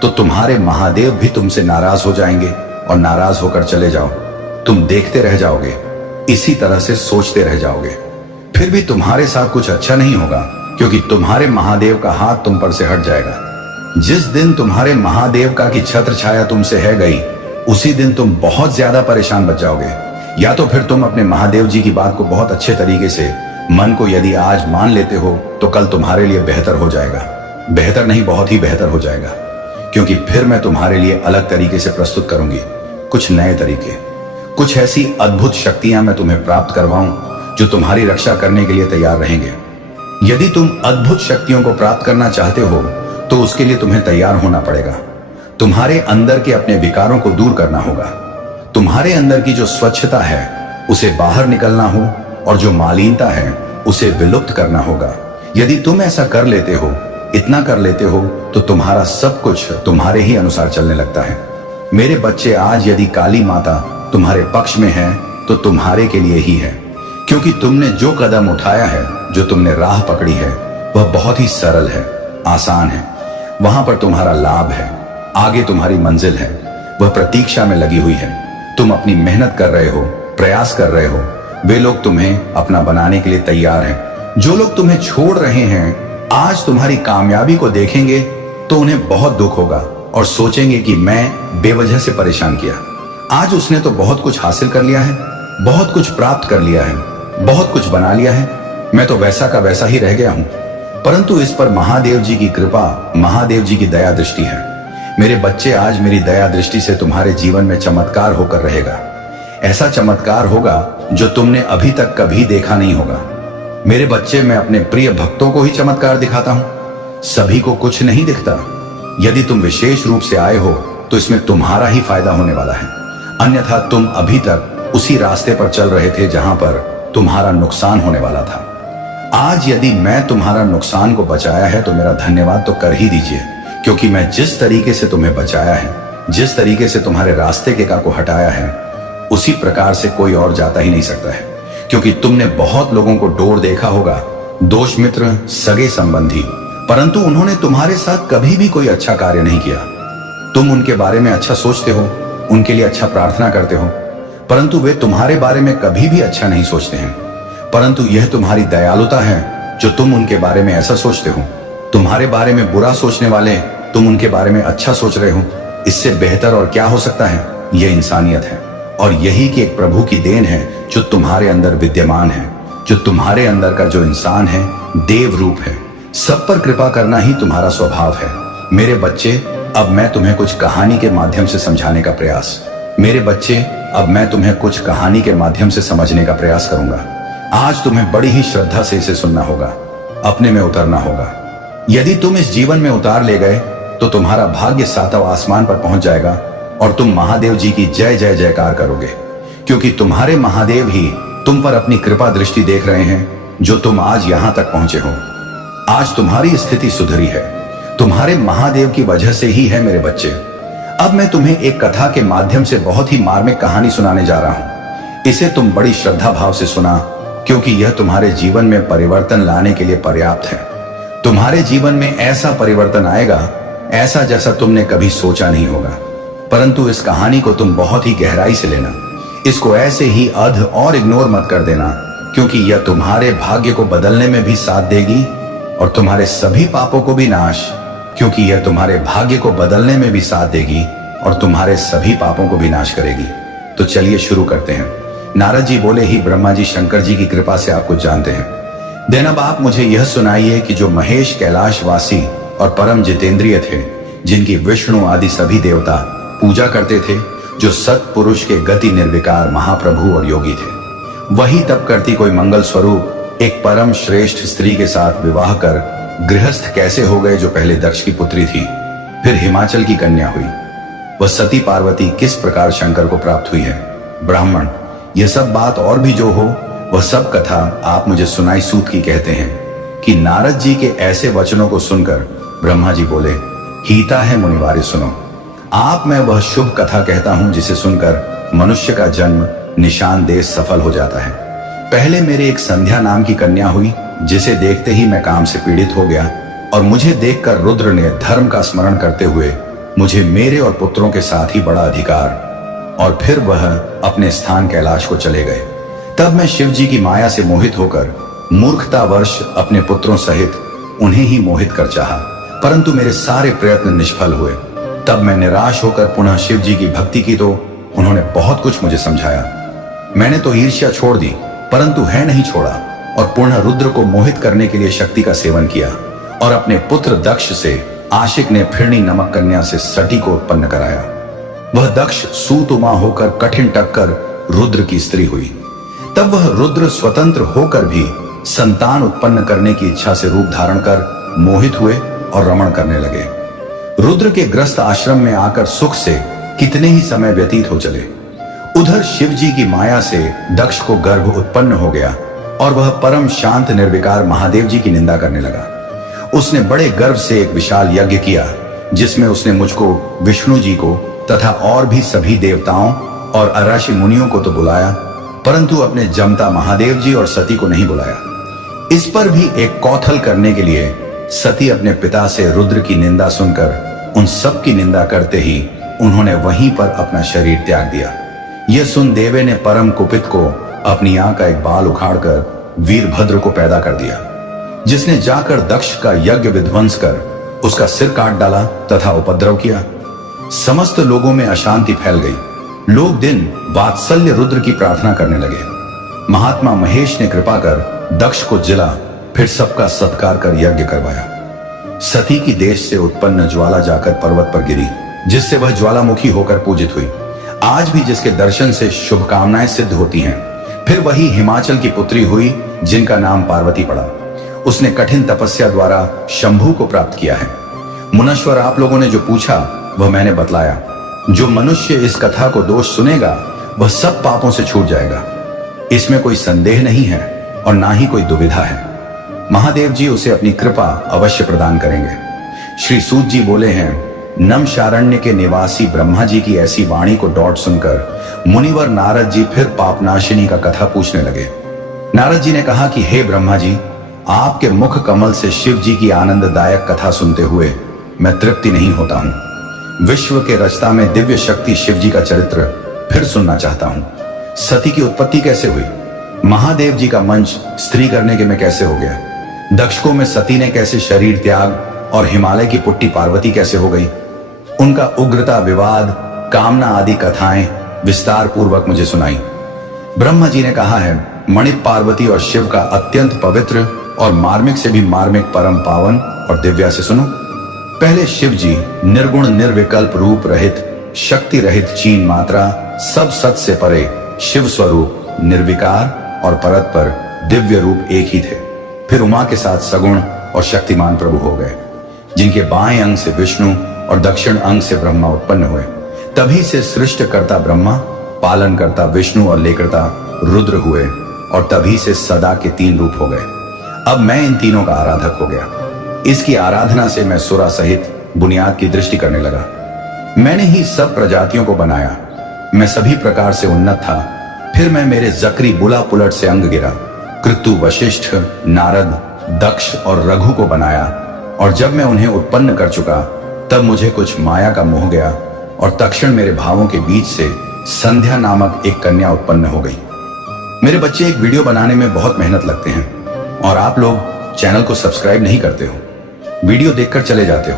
तो तुम्हारे महादेव भी तुमसे नाराज हो जाएंगे और नाराज होकर चले जाओ। तुम देखते रह जाओगे, इसी तरह से सोचते रह जाओगे, फिर भी तुम्हारे साथ कुछ अच्छा नहीं होगा, क्योंकि तुम्हारे महादेव का हाथ तुम पर से हट जाएगा। जिस दिन तुम्हारे महादेव का की छत्र छाया तुमसे है गई, उसी दिन तुम बहुत ज्यादा परेशान बच जाओगे। या तो फिर तुम अपने महादेव जी की बात को बहुत अच्छे तरीके से मन को यदि आज मान लेते हो तो कल तुम्हारे लिए बेहतर हो जाएगा। बेहतर नहीं, बहुत ही बेहतर हो जाएगा, क्योंकि फिर मैं तुम्हारे लिए अलग तरीके से प्रस्तुत करूंगी, कुछ नए तरीके, कुछ ऐसी अद्भुत शक्तियां मैं तुम्हें प्राप्त करवाऊं जो तुम्हारी रक्षा करने के लिए तैयार रहेंगे। यदि तुम अद्भुत शक्तियों को प्राप्त करना चाहते हो तो उसके लिए तुम्हें तैयार होना पड़ेगा। तुम्हारे अंदर के अपने विकारों को दूर करना होगा। तुम्हारे अंदर की जो स्वच्छता है उसे बाहर निकलना हो और जो मालिनता है उसे विलुप्त करना होगा। यदि तुम ऐसा कर लेते हो, इतना कर लेते हो, तो तुम्हारा सब कुछ तुम्हारे ही अनुसार चलने लगता है। मेरे बच्चे, आज यदि काली माता तुम्हारे पक्ष में है तो तुम्हारे के लिए ही है, क्योंकि तुमने जो कदम उठाया है, जो तुमने राह पकड़ी है, वह बहुत ही सरल है, आसान है। वहां पर तुम्हारा लाभ है, आगे तुम्हारी मंजिल है, वह प्रतीक्षा में लगी हुई है। तुम अपनी मेहनत कर रहे हो, प्रयास कर रहे हो, वे लोग तुम्हें अपना बनाने के लिए तैयार हैं। जो लोग तुम्हें छोड़ रहे हैं, आज तुम्हारी कामयाबी को देखेंगे तो उन्हें बहुत दुख होगा और सोचेंगे कि मैं बेवजह से परेशान किया। आज उसने तो बहुत कुछ हासिल कर लिया है, बहुत कुछ प्राप्त कर लिया है, बहुत कुछ बना लिया है, मैं तो वैसा का वैसा ही रह गया हूं। परंतु इस पर महादेव जी की कृपा, महादेव जी की दया दृष्टि है। मेरे बच्चे, आज मेरी दया दृष्टि से तुम्हारे जीवन में चमत्कार होकर रहेगा। ऐसा चमत्कार होगा जो तुमने अभी तक कभी देखा नहीं होगा। मेरे बच्चे, मैं अपने प्रिय भक्तों को ही चमत्कार दिखाता हूं, सभी को कुछ नहीं दिखता। यदि तुम विशेष रूप से आए हो तो इसमें तुम्हारा ही फायदा होने वाला है, अन्यथा तुम अभी तक उसी रास्ते पर चल रहे थे जहां पर तुम्हारा नुकसान होने वाला था। आज यदि मैं तुम्हारा नुकसान को बचाया है तो मेरा धन्यवाद तो कर ही दीजिए, क्योंकि मैं जिस तरीके से तुम्हें बचाया है, जिस तरीके से तुम्हारे रास्ते के का को हटाया है, उसी प्रकार से कोई और जाता ही नहीं सकता है। क्योंकि तुमने बहुत लोगों को डोर देखा होगा, दोष मित्र, सगे संबंधी, परंतु उन्होंने तुम्हारे साथ कभी भी कोई अच्छा कार्य नहीं किया। तुम उनके बारे में अच्छा सोचते हो, उनके लिए अच्छा प्रार्थना करते हो, परंतु वे तुम्हारे बारे में कभी भी अच्छा नहीं सोचते हैं। परंतु यह तुम्हारी दयालुता है जो तुम उनके बारे में ऐसा सोचते हो। तुम्हारे बारे में बुरा सोचने वाले तुम उनके बारे में अच्छा सोच रहे हो। इससे बेहतर और क्या हो सकता है? यह इंसानियत है, और यही कि एक प्रभु की देन है जो तुम्हारे अंदर विद्यमान है। जो तुम्हारे अंदर का जो इंसान है, देव रूप है। सब पर कृपा करना ही तुम्हारा स्वभाव है। मेरे बच्चे, अब मैं तुम्हें कुछ कहानी के माध्यम से समझाने का प्रयास मेरे बच्चे अब मैं तुम्हें कुछ कहानी के माध्यम से समझने का प्रयास करूंगा। आज तुम्हें बड़ी ही श्रद्धा से इसे सुनना होगा, अपने में उतरना होगा। यदि तुम इस जीवन में उतार ले गए तो तुम्हारा भाग्य सातवां आसमान पर पहुंच जाएगा और तुम महादेव जी की जय जय जयकार करोगे, क्योंकि तुम्हारे महादेव ही तुम पर अपनी कृपा दृष्टि देख रहे हैं, जो तुम आज यहां तक पहुंचे हो। आज तुम्हारी स्थिति सुधरी है, तुम्हारे महादेव की वजह से ही है मेरे बच्चे। अब मैं तुम्हें एक कथा के माध्यम से बहुत ही मार्मिक कहानी सुनाने जा रहा हूं। इसे तुम बड़ी श्रद्धा भाव से सुना, क्योंकि यह तुम्हारे जीवन में परिवर्तन लाने के लिए पर्याप्त है। तुम्हारे जीवन में ऐसा परिवर्तन आएगा, ऐसा जैसा तुमने कभी सोचा नहीं होगा। परंतु इस कहानी को तुम बहुत ही गहराई से लेना, इसको ऐसे ही अध और इग्नोर मत कर देना, क्योंकि यह तुम्हारे भाग्य को बदलने में भी साथ देगी और तुम्हारे सभी पापों को भी नाश, क्योंकि यह तुम्हारे भाग्य को बदलने में भी साथ देगी और तुम्हारे सभी पापों को भी नाश करेगी। तो चलिए शुरू करते हैं। नारद जी बोले, ही ब्रह्मा जी शंकर जी की कृपा से आप कुछ जानते हैं। देन अब आप मुझे यह सुनाइए कि जो महेश कैलाशवासी और परम जितेंद्रिय थे, जिनकी विष्णु आदि सभी देवता पूजा करते थे, जो सत्पुरुष के गति निर्विकार महाप्रभु और योगी थे, वही तप करती कोई मंगल स्वरूप एक परम श्रेष्ठ स्त्री के साथ विवाह कर गृहस्थ कैसे हो गए, जो पहले दक्ष की पुत्री थी, फिर हिमाचल की कन्या हुई। वह सती पार्वती किस प्रकार शंकर को प्राप्त हुई है। ब्राह्मण, यह सब बात और भी जो हो, वह सब कथा आप मुझे सुनाई सूत की कहते हैं कि नारद जी के ऐसे वचनों को सुनकर ब्रह्मा जी बोले, हीता है मुनिवारे सुनो। आप मैं वह शुभ कथा कहता हूं जिसे सुनकर मनुष्य का जन्म निशानदेह सफल हो जाता है। पहले मेरे एक संध्या नाम की कन्या हुई, जिसे देखते ही मैं काम से पीड़ित हो गया और मुझे देखकर रुद्र ने धर्म का स्मरण करते हुए मुझे मेरे और पुत्रों के साथ ही बड़ा अधिकार, और फिर वह अपने स्थान कैलाश को चले गए। तब मैं शिव जी की माया से मोहित होकर मूर्खतावश अपने पुत्रों सहित उन्हें ही मोहित कर चाहा, परंतु मेरे सारे प्रयत्न निष्फल हुए। तब मैं निराश होकर पुनः शिव जी की भक्ति की तो उन्होंने बहुत कुछ मुझे समझाया। मैंने तो ईर्ष्या छोड़ दी, परंतु है नहीं छोड़ा, और पुनः रुद्र को मोहित करने के लिए शक्ति का सेवन किया और अपने पुत्र दक्ष से आशिक ने फिरनी नमक कन्या से सती को उत्पन्न कराया। वह दक्ष सूतुमा होकर कठिन टक्कर रुद्र की स्त्री हुई। तब वह रुद्र स्वतंत्र होकर भी संतान उत्पन्न करने की इच्छा से रूप धारण कर मोहित हुए और रमण करने लगे। रुद्र के ग्रस्त आश्रम में आकर सुख से कितने ही समय व्यतीत हो चले। उधर शिव जी की माया से दक्ष को गर्भ उत्पन्न हो गया और वह परम शांत निर्विकार महादेव जी की निंदा करने लगा। उसने बड़े गर्व से एक विशाल यज्ञ किया, जिसमें उसने मुझको, विष्णु जी को तथा और भी सभी देवताओं और अराशी मुनियों को तो बुलाया, परंतु अपने जमता महादेव जी और सती को नहीं बुलाया। इस पर भी एक कौतल करने के लिए सती अपने पिता से रुद्र की निंदा सुनकर उन सब की निंदा करते ही उन्होंने वहीं पर अपना शरीर त्याग दिया। यह सुन देवे ने परम कुपित को अपनी आंख का एक बाल उखाड़कर वीरभद्र को पैदा कर दिया, जिसने जाकर दक्ष का यज्ञ विध्वंस कर उसका सिर काट डाला तथा उपद्रव किया। समस्त लोगों में अशांति फैल गई। लोग दिन वात्सल्य रुद्र की प्रार्थना करने लगे। महात्मा महेश ने कृपा कर दक्ष को जिला, फिर सबका सत्कार कर यज्ञ करवाया। सती की देश से उत्पन्न ज्वाला जाकर पर्वत पर गिरी, जिससे वह ज्वालामुखी होकर पूजित हुई। आज भी जिसके दर्शन से शुभकामनाएं सिद्ध होती हैं, फिर वही हिमाचल की पुत्री हुई जिनका नाम पार्वती पड़ा। उसने कठिन तपस्या द्वारा शंभू को प्राप्त किया है। मुनश्वर, आप लोगों ने जो पूछा वह मैंने बतलाया। जो मनुष्य इस कथा को दोष सुनेगा वह सब पापों से छूट जाएगा, इसमें कोई संदेह नहीं है और ना ही कोई दुविधा है। महादेव जी उसे अपनी कृपा अवश्य प्रदान करेंगे। श्री सूत जी बोले हैं, नमशारण्य के निवासी ब्रह्मा जी की ऐसी वाणी को डॉट सुनकर मुनिवर नारद जी फिर पापनाशिनी का कथा पूछने लगे। नारद जी ने कहा कि हे ब्रह्मा जी, आपके मुख कमल से शिव जी की आनंददायक कथा सुनते हुए मैं तृप्ति नहीं होता हूं। विश्व के रचता में दिव्य शक्ति शिव जी का चरित्र फिर सुनना चाहता हूं। सती की उत्पत्ति कैसे हुई? महादेव जी का मंच स्त्री करने के में कैसे हो गया? दक्षकों में सती ने कैसे शरीर त्याग और हिमालय की पुट्टी पार्वती कैसे हो गई? उनका उग्रता, विवाद, कामना आदि कथाएं विस्तार पूर्वक मुझे सुनाई। ब्रह्मा जी ने कहा है, मणिप पार्वती और शिव का अत्यंत पवित्र और मार्मिक से भी मार्मिक परम पावन और दिव्या से सुनो। पहले शिव जी निर्गुण निर्विकल्प रूप रहित, शक्ति रहित, चीन मात्रा, सब सत से परे, शिव स्वरूप, निर्विकार और परतपर दिव्य रूप एक ही थे। फिर उमा के साथ सगुण और शक्तिमान प्रभु हो गए, जिनके बाएं अंग से विष्णु और दक्षिण अंग से ब्रह्मा उत्पन्न हुए। तभी से सृष्ट करता ब्रह्मा, पालन करता विष्णु और लेकरता रुद्र हुए, और तभी से सदा के 3 रूप हो गए। अब मैं इन तीनों का आराधक हो गया। इसकी आराधना से मैं सुरा सहित बुनियाद की दृष्टि करने लगा। मैंने ही सब प्रजातियों को बनाया। मैं सभी प्रकार से उन्नत था। फिर मैं मेरे जकरी बुला पुलट से अंग गिरा। कृतु, वशिष्ठ, नारद, दक्ष और रघु को बनाया, और जब मैं उन्हें उत्पन्न कर चुका तब मुझे कुछ माया का मोह गया, और तक्षण मेरे भावों के बीच से संध्या नामक एक कन्या उत्पन्न हो गई। मेरे बच्चे एक वीडियो बनाने में बहुत मेहनत लगते हैं, और आप लोग चैनल को सब्सक्राइब नहीं करते हो, वीडियो देखकर चले जाते हो।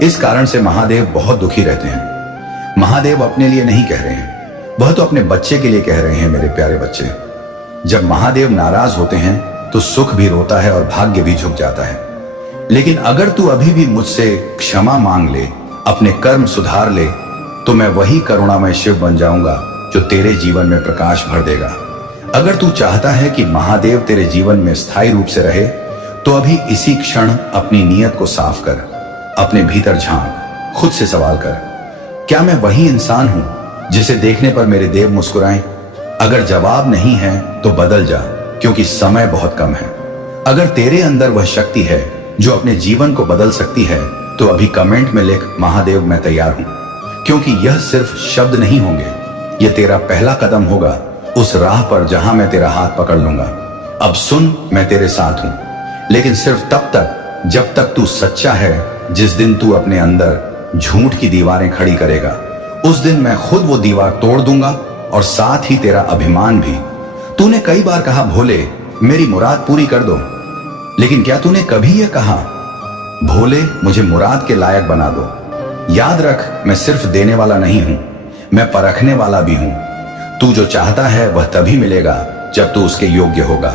इस कारण से महादेव बहुत दुखी रहते हैं। महादेव अपने लिए नहीं कह रहे हैं, वह तो अपने बच्चे के लिए कह रहे हैं। मेरे प्यारे बच्चे, जब महादेव नाराज होते हैं तो सुख भी रोता है और भाग्य भी झुक जाता है। लेकिन अगर तू अभी भी मुझसे क्षमा मांग ले, अपने कर्म सुधार ले, तो मैं वही करुणामय शिव बन जाऊंगा जो तेरे जीवन में प्रकाश भर देगा। अगर तू चाहता है कि महादेव तेरे जीवन में स्थायी रूप से रहे, तो अभी इसी क्षण अपनी नीयत को साफ कर, अपने भीतर झांक, खुद से सवाल कर, क्या मैं वही इंसान हूं जिसे देखने पर मेरे देव मुस्कुराएं? अगर जवाब नहीं है तो बदल जा, क्योंकि समय बहुत कम है। अगर तेरे अंदर वह शक्ति है जो अपने जीवन को बदल सकती है तो अभी कमेंट में लिख महादेव मैं तैयार हूं, क्योंकि यह सिर्फ शब्द नहीं होंगे, यह तेरा पहला कदम होगा उस राह पर जहां मैं तेरा हाथ पकड़ लूंगा। अब सुन, मैं तेरे साथ हूं, लेकिन सिर्फ तब तक जब तक तू सच्चा है। जिस दिन तू अपने अंदर झूठ की दीवारें खड़ी करेगा, उस दिन मैं खुद वो दीवार तोड़ दूंगा और साथ ही तेरा अभिमान भी। तूने कई बार कहा भोले मेरी मुराद पूरी कर दो, लेकिन क्या तूने कभी यह कहा भोले मुझे मुराद के लायक बना दो। याद रख, मैं सिर्फ देने वाला नहीं हूं, मैं परखने वाला भी हूं। तू जो चाहता है वह तभी मिलेगा जब तू उसके योग्य होगा,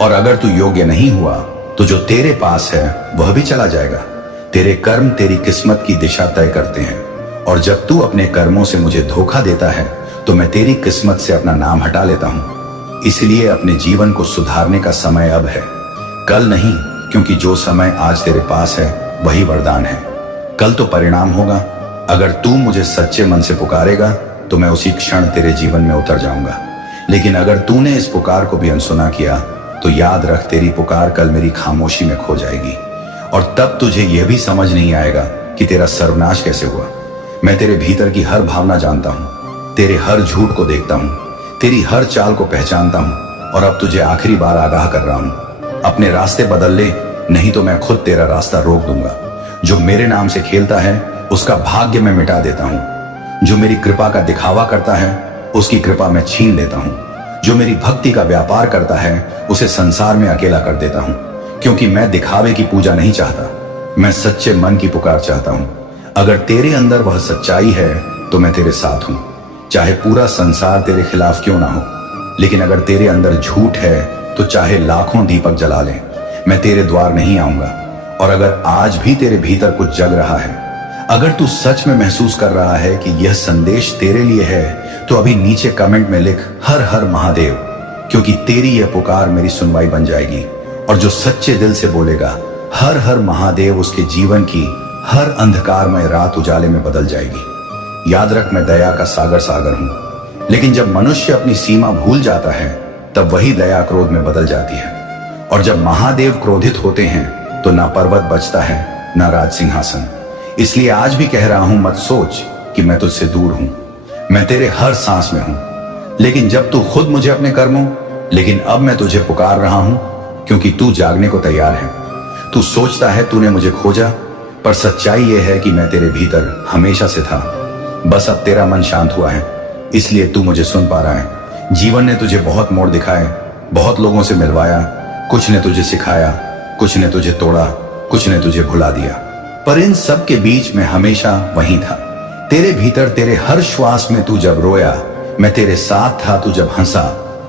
और अगर तू योग्य नहीं हुआ तो जो तेरे पास है वह भी चला जाएगा। तेरे कर्म तेरी किस्मत की दिशा तय करते हैं, और जब तू अपने कर्मों से मुझे धोखा देता है तो मैं तेरी किस्मत से अपना नाम हटा लेता हूं। इसलिए अपने जीवन को सुधारने का समय अब है, कल नहीं, क्योंकि जो समय आज तेरे पास है वही वरदान है। कल तो परिणाम होगा। अगर तू मुझे सच्चे मन से पुकारेगा तो मैं उसी क्षण तेरे जीवन में उतर जाऊंगा, लेकिन अगर तूने इस पुकार को भी अनसुना किया तो याद रख, तेरी पुकार कल मेरी खामोशी में खो जाएगी, और तब तुझे यह भी समझ नहीं आएगा कि तेरा सर्वनाश कैसे हुआ। मैं तेरे भीतर की हर भावना जानता हूं, तेरे हर झूठ को देखता हूं, तेरी हर चाल को पहचानता हूं, और अब तुझे आखिरी बार आगाह कर रहा हूं, अपने रास्ते बदल ले, नहीं तो मैं खुद तेरा रास्ता रोक दूंगा। जो मेरे नाम से खेलता है उसका भाग्य मैं मिटा देता हूं। जो मेरी कृपा का दिखावा करता है उसकी कृपा मैं छीन लेता हूं। जो मेरी भक्ति का व्यापार करता है उसे संसार में अकेला कर देता हूं, क्योंकि मैं दिखावे की पूजा नहीं चाहता, मैं सच्चे मन की पुकार चाहता हूं। अगर तेरे अंदर वह सच्चाई है तो मैं तेरे साथ हूं, चाहे पूरा संसार तेरे खिलाफ क्यों ना हो। लेकिन अगर तेरे अंदर झूठ है तो चाहे लाखों दीपक जला लें, मैं तेरे द्वार नहीं आऊंगा। और अगर आज भी तेरे भीतर कुछ जग रहा है, अगर तू सच में महसूस कर रहा है कि यह संदेश तेरे लिए है, तो अभी नीचे कमेंट में लिख हर हर महादेव, क्योंकि तेरी यह पुकार मेरी सुनवाई बन जाएगी। और जो सच्चे दिल से बोलेगा हर हर महादेव, उसके जीवन की हर अंधकारमय रात उजाले में बदल जाएगी। याद रख, मैं दया का सागर सागर हूं, लेकिन जब मनुष्य अपनी सीमा भूल जाता है तब वही दया क्रोध में बदल जाती है। और जब महादेव क्रोधित होते हैं तो ना पर्वत बचता है ना राज सिंहासन। इसलिए आज भी कह रहा हूं, मत सोच कि मैं तुझसे दूर हूं, मैं तेरे हर सांस में हूं। लेकिन जब तू खुद मुझे अपने कर्मों, लेकिन अब मैं तुझे पुकार रहा हूं, क्योंकि तू जागने को तैयार है। तू सोचता है तूने मुझे खोजा, पर सच्चाई यह है कि मैं तेरे भीतर हमेशा से था। बस अब तेरा मन शांत हुआ है, इसलिए तू मुझे सुन पा रहा है। जीवन ने तुझे बहुत मोड़ दिखाए, बहुत लोगों से मिलवाया, कुछ ने तुझे सिखाया, कुछ ने तुझे तोड़ा, कुछ ने तुझे भुला दिया, पर इन सब के बीच में हमेशा वहीं था। तेरे भीतर तेरे हर श्वास में तू जब रोया मैं तेरे साथ था, तू जब हंसा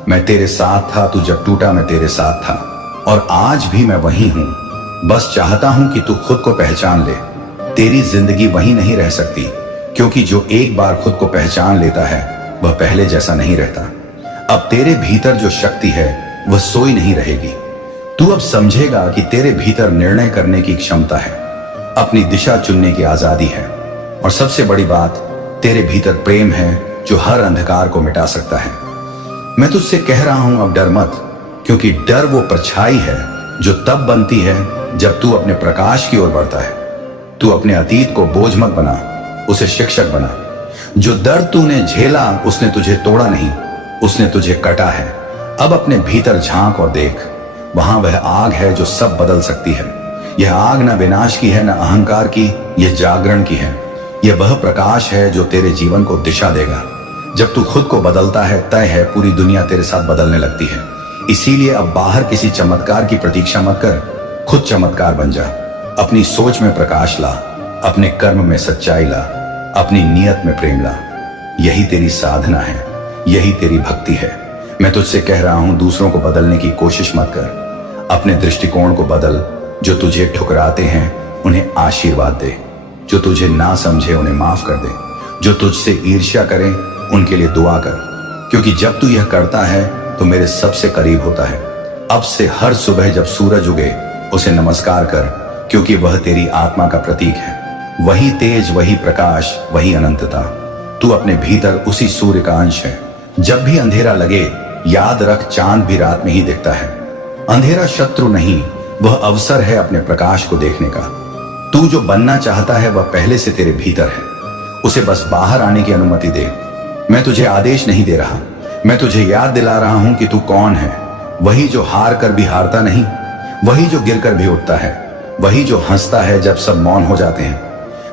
मैं तेरे साथ था, तू जब टूटा मैं तेरे साथ था, और आज भी मैं वहीं हूं। बस चाहता हूं कि तू खुद को पहचान ले। तेरी जिंदगी वहीं नहीं रह सकती, क्योंकि जो एक बार खुद को पहचान लेता है वह पहले जैसा नहीं रहता। अब तेरे भीतर जो शक्ति है वह सोई नहीं रहेगी। तू अब समझेगा कि तेरे भीतर निर्णय करने की क्षमता है, अपनी दिशा चुनने की आजादी है, और सबसे बड़ी बात, तेरे भीतर प्रेम है जो हर अंधकार को मिटा सकता है। मैं तुझसे कह रहा हूं, अब डर मत, क्योंकि डर वो परछाई है जो तब बनती है जब तू अपने प्रकाश की ओर बढ़ता है। तू अपने अतीत को बोझ मत बना, उसे शिक्षक बना। जो दर्द तूने झेला उसने तुझे तोड़ा नहीं, उसने तुझे कटा है। अब अपने भीतर झांक और देख, वहां वह आग है जो सब बदल सकती है। यह आग न विनाश की है, न अहंकार की, यह जागरण की है। यह वह प्रकाश है जो तेरे जीवन को दिशा देगा। जब तू खुद को बदलता है, तय है पूरी दुनिया तेरे साथ बदलने लगती है। इसीलिए अब बाहर किसी चमत्कार की प्रतीक्षा मत कर, खुद चमत्कार बन जा। अपनी सोच में प्रकाश ला, अपने कर्म में सच्चाई ला, अपनी नियत में प्रेम ला। यही तेरी साधना है, यही तेरी भक्ति है। मैं तुझसे कह रहा हूं, दूसरों को बदलने की कोशिश मत कर, अपने दृष्टिकोण को बदल। जो तुझे ठुकराते हैं उन्हें आशीर्वाद दे, जो तुझे ना समझे उन्हें माफ कर दे, जो तुझसे ईर्ष्या करें उनके लिए दुआ कर, क्योंकि जब तू यह करता है तो मेरे सबसे करीब होता है। अब से हर सुबह जब सूरज उगे उसे नमस्कार कर, क्योंकि वह तेरी आत्मा का प्रतीक है। वही तेज, वही प्रकाश, वही अनंतता। तू अपने भीतर उसी सूर्य का अंश है। जब भी अंधेरा लगे, याद रख, चांद भी रात में ही दिखता है। अंधेरा शत्रु नहीं, वह अवसर है अपने प्रकाश को देखने का। तू जो बनना चाहता है वह पहले से तेरे भीतर है, उसे बस बाहर आने की अनुमति दे। मैं तुझे आदेश नहीं दे रहा, मैं तुझे याद दिला रहा हूं कि तू कौन है। वही जो हार कर भी हारता नहीं, वही जो गिर कर भी उठता है, वही जो हंसता है जब सब मौन हो जाते हैं।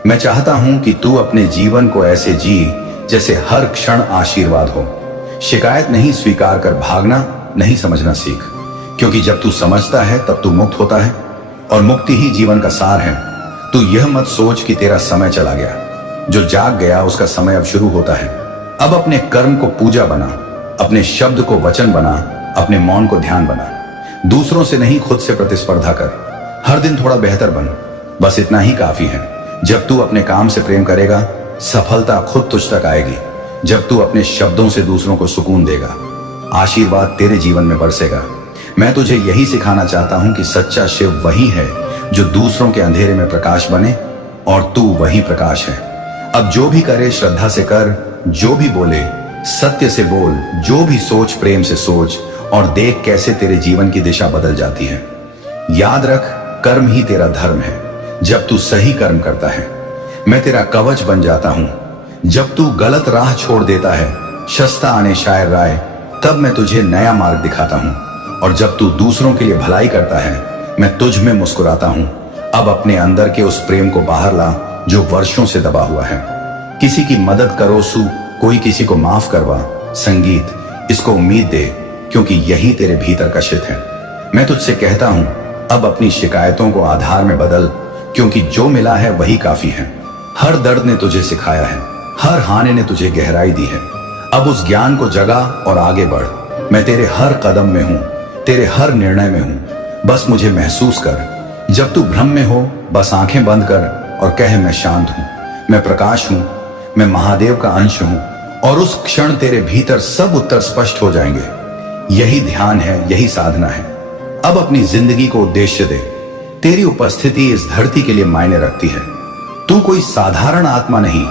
मैं चाहता हूं कि तू अपने जीवन को ऐसे जी जैसे हर क्षण आशीर्वाद हो। शिकायत नहीं स्वीकार कर भागना नहीं समझना सीख, क्योंकि जब तू समझता है तब तू मुक्त होता है, और मुक्ति ही जीवन का सार है। तू यह मत सोच कि तेरा समय चला गया, जो जाग गया उसका समय अब शुरू होता है। अब अपने कर्म को पूजा बना, अपने शब्द को वचन बना, अपने मौन को ध्यान बना। दूसरों से नहीं खुद से प्रतिस्पर्धा कर, हर दिन थोड़ा बेहतर बन, बस इतना ही काफी है। जब तू अपने काम से प्रेम करेगा, सफलता खुद तुझ तक आएगी। जब तू अपने शब्दों से दूसरों को सुकून देगा, आशीर्वाद तेरे जीवन में बरसेगा। मैं तुझे यही सिखाना चाहता हूं कि सच्चा शिव वही है जो दूसरों के अंधेरे में प्रकाश बने, और तू वही प्रकाश है। अब जो भी करे श्रद्धा से कर, जो भी बोले सत्य से बोल, जो भी सोच प्रेम से सोच, और देख कैसे तेरे जीवन की दिशा बदल जाती है। याद रख, कर्म ही तेरा धर्म है। जब तू सही कर्म करता है, मैं तेरा कवच बन जाता हूं। जब तू गलत राह छोड़ देता है, शस्ता आने शायर राय, तब मैं तुझे नया मार्ग दिखाता हूं। और जब तू दूसरों के लिए भलाई करता है, मैं तुझ में मुस्कुराता हूं। अब अपने अंदर के उस प्रेम को बाहर ला जो वर्षों से दबा हुआ है। किसी की मदद करो सू, कोई किसी को माफ करवा। संगीत इसको उम्मीद दे, क्योंकि यही तेरे भीतर का शित है। मैं तुझसे कहता हूं, अब अपनी शिकायतों को आधार में बदल, क्योंकि जो मिला है वही काफी है। हर दर्द ने तुझे सिखाया है, हर हानि ने तुझे गहराई दी है। अब उस ज्ञान को जगा और आगे बढ़। मैं तेरे हर कदम में हूं, तेरे हर निर्णय में हूं। बस मुझे महसूस कर। जब तू भ्रम में हो, बस आंखें बंद कर और कह, मैं शांत हूं, मैं प्रकाश हूं, मैं महादेव का अंश हूं। और उस क्षण तेरे भीतर सब उत्तर स्पष्ट हो जाएंगे। यही ध्यान है, यही साधना है। अब अपनी जिंदगी को उद्देश्य दे। तेरी उपस्थिति इस धरती के लिए मायने रखती है। तू कोई साधारण आत्मा नहीं,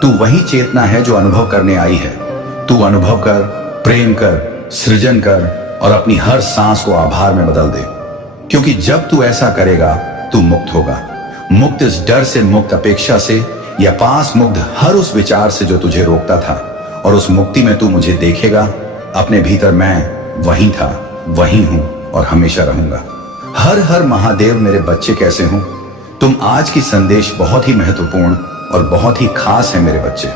तू वही चेतना है जो अनुभव करने आई है। तू अनुभव कर, प्रेम कर, सृजन कर, और अपनी हर सांस को आभार में बदल दे। क्योंकि जब तू ऐसा करेगा, तू मुक्त होगा। मुक्त इस डर से, मुक्त अपेक्षा से, या पास मुक्त हर उस विचार से जो तुझे रोकता था। और उस मुक्ति में तू मुझे देखेगा। अपने भीतर मैं वही था, वही हूं और हमेशा रहूंगा। हर हर महादेव मेरे बच्चे कैसे हो। तुम आज की संदेश बहुत ही महत्वपूर्ण और बहुत ही खास है मेरे बच्चे।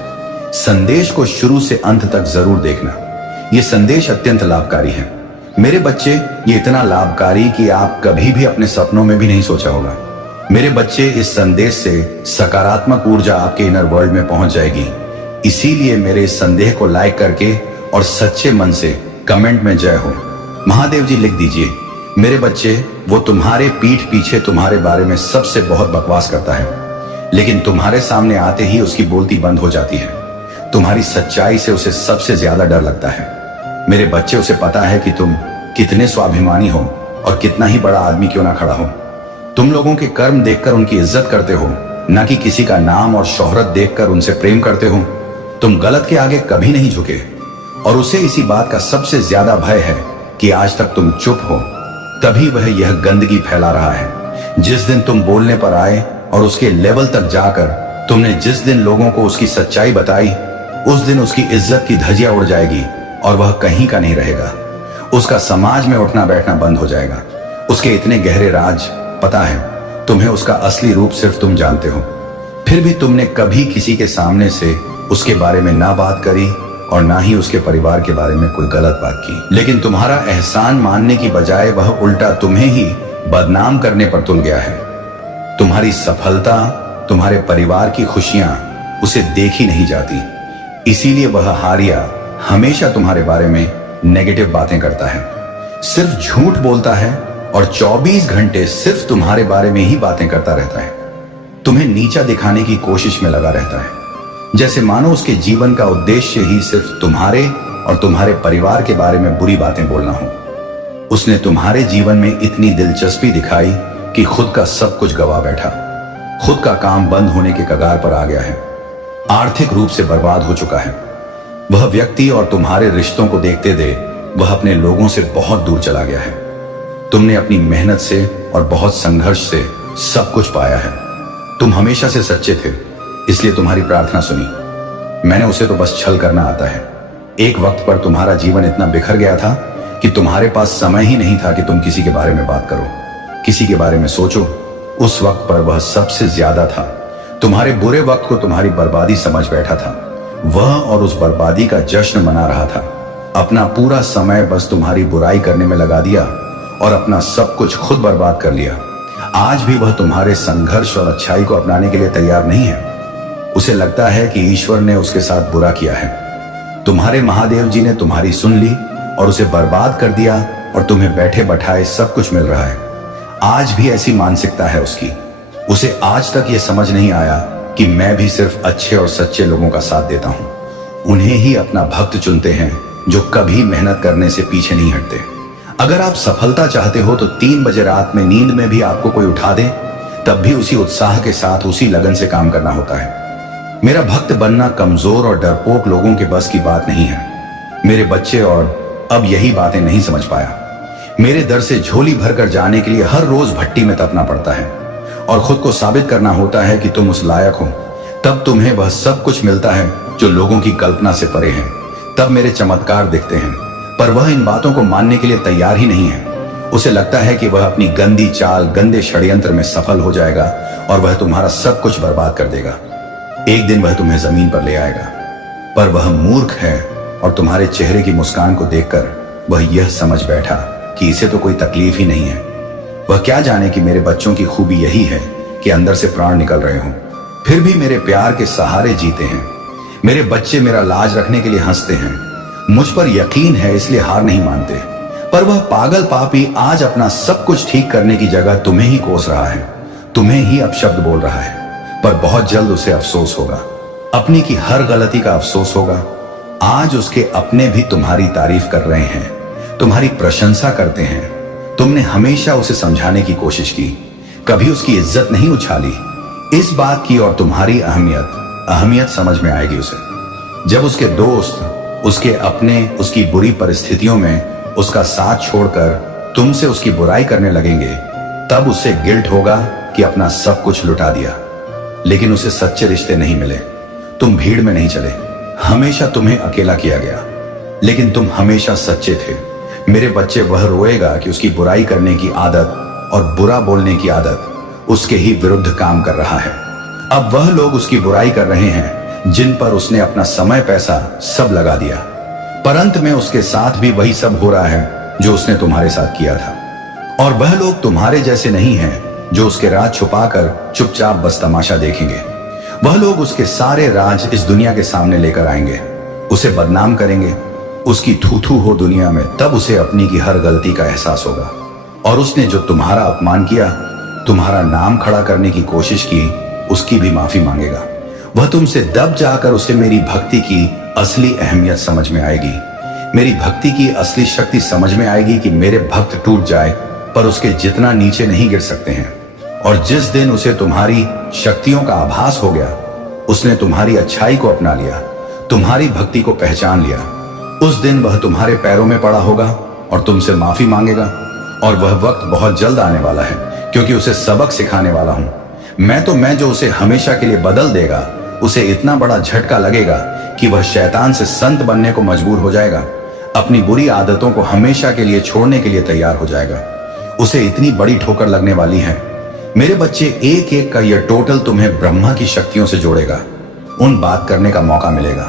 संदेश को शुरू से अंत तक जरूर देखना। यह संदेश अत्यंत लाभकारी है मेरे बच्चे। ये इतना लाभकारी कि आप कभी भी अपने सपनों में भी नहीं सोचा होगा। मेरे बच्चे, इस संदेश से सकारात्मक ऊर्जा आपके इनर वर्ल्ड में पहुंच जाएगी। इसीलिए मेरे इस संदेश को लाइक करके और सच्चे मन से कमेंट में जय हो महादेव जी लिख दीजिए। मेरे बच्चे, वो तुम्हारे पीठ पीछे तुम्हारे बारे में सबसे बहुत बकवास करता है, लेकिन तुम्हारे सामने आते ही उसकी बोलती बंद हो जाती है। तुम्हारी सच्चाई से उसे सबसे ज्यादा डर लगता है। मेरे बच्चे, उसे पता है कि तुम कितने स्वाभिमानी हो और कितना ही बड़ा आदमी क्यों ना खड़ा हो। तुम लोगों के कर्म देखकर उनकी इज्जत करते हो, ना कि किसी का नाम और शोहरत देखकर उनसे प्रेम करते हो। तुम गलत के आगे कभी नहीं झुके, और उसे इसी बात का सबसे ज्यादा भय है कि आज तक तुम चुप हो, तभी वह यह गंदगी फैला रहा है। जिस दिन तुम बोलने पर आए और उसके लेवल तक जाकर तुमने जिस दिन लोगों को उसकी सच्चाई बताई, उस दिन उसकी इज्जत की धज्जियां उड़ जाएगी और वह कहीं का नहीं रहेगा। उसका समाज में उठना बैठना बंद हो जाएगा। उसके इतने गहरे राज पता है तुम्हें, उसका असली रूप सिर्फ तुम जानते हो। फिर भी तुमने कभी किसी के सामने से उसके बारे में ना बात करी और ना ही उसके परिवार के बारे में कोई गलत बात की। लेकिन तुम्हारा एहसान मानने की बजाय वह उल्टा तुम्हें ही बदनाम करने पर तुल गया है। तुम्हारी सफलता, तुम्हारे परिवार की खुशियां उसे देखी नहीं जाती, इसीलिए वह हारिया हमेशा तुम्हारे बारे में नेगेटिव बातें करता है, सिर्फ झूठ बोलता है और 24 घंटे सिर्फ तुम्हारे बारे में ही बातें करता रहता है। तुम्हें नीचा दिखाने की कोशिश में लगा रहता है, जैसे मानो उसके जीवन का उद्देश्य ही सिर्फ तुम्हारे और तुम्हारे परिवार के बारे में बुरी बातें बोलना हो। उसने तुम्हारे जीवन में इतनी दिलचस्पी दिखाई कि खुद का सब कुछ गवा बैठा। खुद का काम बंद होने के कगार पर आ गया है। आर्थिक रूप से बर्बाद हो चुका है। वह व्यक्ति और तुम्हारे रिश्तों को देखते दे वह अपने लोगों से बहुत दूर चला गया है। तुमने अपनी मेहनत से और बहुत संघर्ष से सब कुछ पाया है। तुम हमेशा से सच्चे थे, इसलिए तुम्हारी प्रार्थना सुनी। मैंने उसे तो बस छल करना आता है। एक वक्त पर तुम्हारा जीवन इतना बिखर गया था कि तुम्हारे पास समय ही नहीं था कि तुम किसी के बारे में बात करो, किसी के बारे में सोचो। उस वक्त पर वह सबसे ज्यादा था। तुम्हारे बुरे वक्त को तुम्हारी बर्बादी समझ बैठा था। वह और उस बर्बादी का जश्न मना रहा था। अपना पूरा समय बस तुम्हारी बुराई करने में लगा दिया और अपना सब कुछ खुद बर्बाद कर लिया। आज भी वह तुम्हारे संघर्ष और अच्छाई को अपनाने के लिए तैयार नहीं है। उसे लगता है कि ईश्वर ने उसके साथ बुरा किया है। तुम्हारे महादेव जी ने तुम्हारी सुन ली और उसे बर्बाद कर दिया और तुम्हें बैठे बैठाए सब कुछ मिल रहा है। आज भी ऐसी मानसिकता है उसकी। उसे आज तक यह समझ नहीं आया कि मैं भी सिर्फ अच्छे और सच्चे लोगों का साथ देता हूं। उन्हें ही अपना भक्त चुनते हैं जो कभी मेहनत करने से पीछे नहीं हटते। अगर आप सफलता चाहते हो तो 3 बजे रात में नींद में भी आपको कोई उठा दे, तब भी उसी उत्साह के साथ उसी लगन से काम करना होता है। मेरा भक्त बनना कमजोर और डरपोक लोगों के बस की बात नहीं है। मेरे बच्चे और अब यही बातें नहीं समझ पाया। मेरे दर से झोली भरकर जाने के लिए हर रोज भट्टी में तपना पड़ता है और खुद को साबित करना होता है कि तुम उस लायक हो। तब तुम्हें वह सब कुछ मिलता है जो लोगों की कल्पना से परे है। तब मेरे चमत्कार दिखते हैं, पर वह इन बातों को मानने के लिए तैयार ही नहीं है। उसे लगता है कि वह अपनी गंदी चाल, गंदे षड्यंत्र में सफल हो जाएगा और वह तुम्हारा सब कुछ बर्बाद कर देगा। एक दिन वह तुम्हें जमीन पर ले आएगा, पर वह मूर्ख है और तुम्हारे चेहरे की मुस्कान को देखकर वह यह समझ बैठा कि इसे तो कोई तकलीफ ही नहीं है। वह क्या जाने कि मेरे बच्चों की खूबी यही है कि अंदर से प्राण निकल रहे हों, फिर भी मेरे प्यार के सहारे जीते हैं। मेरे बच्चे मेरा लाज रखने के लिए हंसते हैं। मुझ पर यकीन है इसलिए हार नहीं मानते। पर वह पागल पापी आज अपना सब कुछ ठीक करने की जगह तुम्हें ही कोस रहा है, तुम्हें ही अपशब्द बोल रहा है। पर बहुत जल्द उसे अफसोस होगा, अपनी की हर गलती का अफसोस होगा। आज उसके अपने भी तुम्हारी तारीफ कर रहे हैं, तुम्हारी प्रशंसा करते हैं। तुमने हमेशा उसे समझाने की कोशिश की, कभी उसकी इज्जत नहीं उछाली। इस बात की और तुम्हारी अहमियत समझ में आएगी उसे, जब उसके दोस्त, उसके अपने उसकी बुरी परिस्थितियों में उसका साथ छोड़कर तुमसे उसकी बुराई करने लगेंगे। तब उसे गिल्ट होगा कि अपना सब कुछ लुटा दिया। लेकिन उसे सच्चे रिश्ते नहीं मिले। तुम भीड़ में नहीं चले, हमेशा तुम्हें अकेला किया गया, लेकिन तुम हमेशा सच्चे थे। मेरे बच्चे, वह रोएगा कि उसकी बुराई करने की आदत और बुरा बोलने की आदत उसके ही विरुद्ध काम कर रहा है। अब वह लोग उसकी बुराई कर रहे हैं जिन पर उसने अपना समय, पैसा सब लगा दिया। पर अंत में उसके साथ भी वही सब हो रहा है जो उसने तुम्हारे साथ किया था। और वह लोग तुम्हारे जैसे नहीं हैं जो उसके राज छुपाकर चुपचाप बस तमाशा देखेंगे। वह लोग उसके सारे राज इस दुनिया के सामने लेकर आएंगे, उसे बदनाम करेंगे, उसकी थू-थू हो दुनिया में। तब उसे अपनी की हर गलती का एहसास होगा और उसने जो तुम्हारा अपमान किया, तुम्हारा नाम खड़ा करने की कोशिश की, उसकी भी माफी मांगेगा। वह तुमसे दब जाकर उसे मेरी भक्ति की असली अहमियत समझ में आएगी। मेरी भक्ति की असली शक्ति समझ में आएगी कि मेरे भक्त टूट जाए पर उसके जितना नीचे नहीं गिर सकते हैं। और जिस दिन उसे तुम्हारी शक्तियों का आभास हो गया, उसने तुम्हारी अच्छाई को अपना लिया, तुम्हारी भक्ति को पहचान लिया, उस दिन वह तुम्हारे पैरों में पड़ा होगा और तुमसे माफी मांगेगा। और वह वक्त बहुत जल्द आने वाला है, क्योंकि उसे सबक सिखाने वाला हूं। मैं जो उसे हमेशा के लिए बदल देगा, उसे इतना बड़ा झटका लगेगा कि वह शैतान से संत बनने को मजबूर हो जाएगा। अपनी बुरी आदतों को हमेशा के लिए छोड़ने के लिए तैयार हो जाएगा। उसे इतनी बड़ी ठोकर लगने वाली है। मेरे बच्चे, एक एक का यह टोटल तुम्हें ब्रह्मा की शक्तियों से जोड़ेगा। उन बात करने का मौका मिलेगा।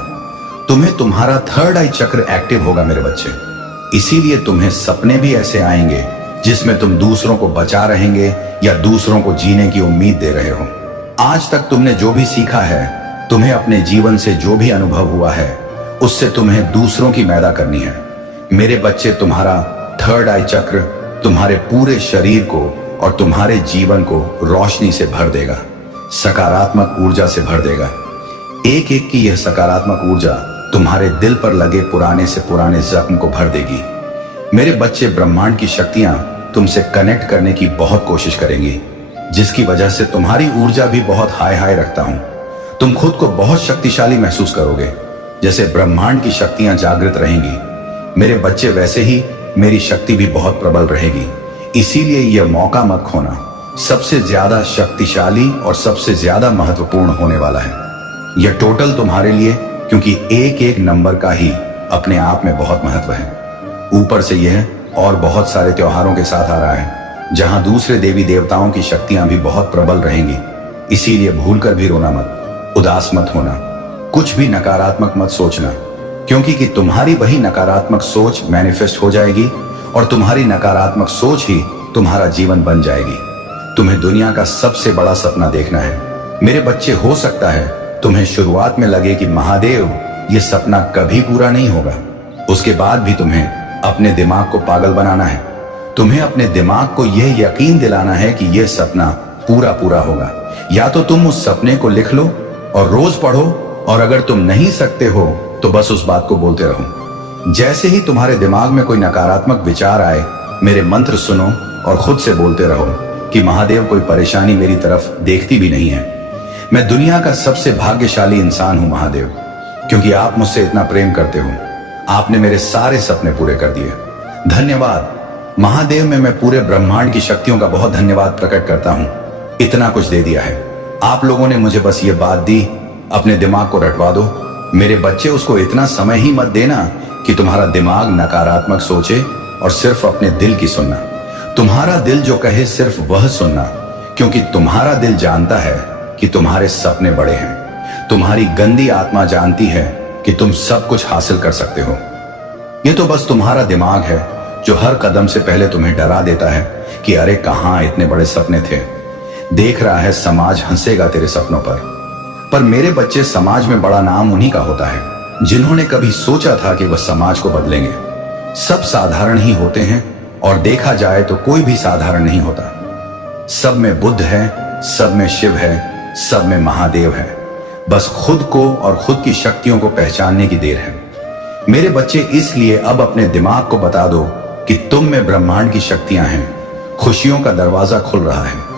तुम्हें तुम्हारा थर्ड आई चक्र एक्टिव होगा मेरे बच्चे। इसीलिए तुम्हें सपने भी ऐसे आएंगे जिसमें तुम दूसरों को बचा रहेंगे या दूसरों को जीने की उम्मीद दे रहे हो। आज तक तुमने जो भी सीखा है, तुम्हें अपने जीवन से जो भी अनुभव हुआ है, उससे तुम्हें दूसरों की मैदा करनी है। मेरे बच्चे, तुम्हारा थर्ड आई चक्र तुम्हारे पूरे शरीर को और तुम्हारे जीवन को रोशनी से भर देगा, सकारात्मक ऊर्जा से भर देगा। एक एक की यह सकारात्मक ऊर्जा तुम्हारे दिल पर लगे पुराने से पुराने जख्म को भर देगी। मेरे बच्चे, ब्रह्मांड की शक्तियां तुमसे कनेक्ट करने की बहुत कोशिश करेंगी, जिसकी वजह से तुम्हारी ऊर्जा भी बहुत हाई हाई रखता हूं। तुम खुद को बहुत शक्तिशाली महसूस करोगे, जैसे ब्रह्मांड की शक्तियां जागृत रहेंगी। मेरे बच्चे, वैसे ही मेरी शक्ति भी बहुत प्रबल रहेगी। इसीलिए यह मौका मत खोना। सबसे ज्यादा शक्तिशाली और सबसे ज्यादा महत्वपूर्ण होने वाला है यह टोटल तुम्हारे लिए, क्योंकि एक एक नंबर का ही अपने आप में बहुत महत्व है। ऊपर से यह और बहुत सारे त्योहारों के साथ आ रहा है जहां दूसरे देवी देवताओं की शक्तियां भी बहुत प्रबल रहेंगी। इसीलिए भूलकर भी रोना मत, उदास मत होना, कुछ भी नकारात्मक मत सोचना, क्योंकि कि तुम्हारी वही नकारात्मक सोच मैनिफेस्ट हो जाएगी और तुम्हारी नकारात्मक सोच ही तुम्हारा जीवन बन जाएगी। तुम्हें दुनिया का सबसे बड़ा सपना देखना है मेरे बच्चे। हो सकता है तुम्हें शुरुआत में लगे कि महादेव ये सपना कभी पूरा नहीं होगा, उसके बाद भी तुम्हें अपने दिमाग को पागल बनाना है। तुम्हें अपने दिमाग को यह यकीन दिलाना है कि यह सपना पूरा पूरा होगा। या तो तुम उस सपने को लिख लो और रोज पढ़ो, और अगर तुम नहीं सकते हो तो बस उस बात को बोलते रहो। जैसे ही तुम्हारे दिमाग में कोई नकारात्मक विचार आए, मेरे मंत्र सुनो और खुद से बोलते रहो कि महादेव कोई परेशानी मेरी तरफ देखती भी नहीं है। मैं दुनिया का सबसे भाग्यशाली इंसान हूं महादेव, क्योंकि आप मुझसे इतना प्रेम करते हो। आपने मेरे सारे सपने पूरे कर दिए। धन्यवाद महादेव। मैं पूरे ब्रह्मांड की शक्तियों का बहुत धन्यवाद प्रकट करता हूं। इतना कुछ दे दिया है आप लोगों ने मुझे, बस ये बात दी, अपने दिमाग को रटवा दो। मेरे बच्चे, उसको इतना समय ही मत देना कि तुम्हारा दिमाग नकारात्मक सोचे और सिर्फ अपने दिल की सुनना। तुम्हारा दिल जो कहे सिर्फ वह सुनना, क्योंकि तुम्हारा दिल जानता है कि तुम्हारे सपने बड़े हैं। तुम्हारी गंदी आत्मा जानती है कि तुम सब कुछ हासिल कर सकते हो। ये तो बस तुम्हारा दिमाग है जो हर कदम से पहले तुम्हें डरा देता है कि अरे कहां इतने बड़े सपने थे। देख रहा है समाज हंसेगा तेरे सपनों पर मेरे बच्चे, समाज में बड़ा नाम उन्हीं का होता है जिन्होंने कभी सोचा था कि वह समाज को बदलेंगे। सब साधारण ही होते हैं और देखा जाए तो कोई भी साधारण नहीं होता। सब में बुद्ध है, सब में शिव है, सब में महादेव है। बस खुद को और खुद की शक्तियों को पहचानने की देर है मेरे बच्चे। इसलिए अब अपने दिमाग को बता दो कि तुम में ब्रह्मांड की शक्तियां हैं। खुशियों का दरवाजा खुल रहा है।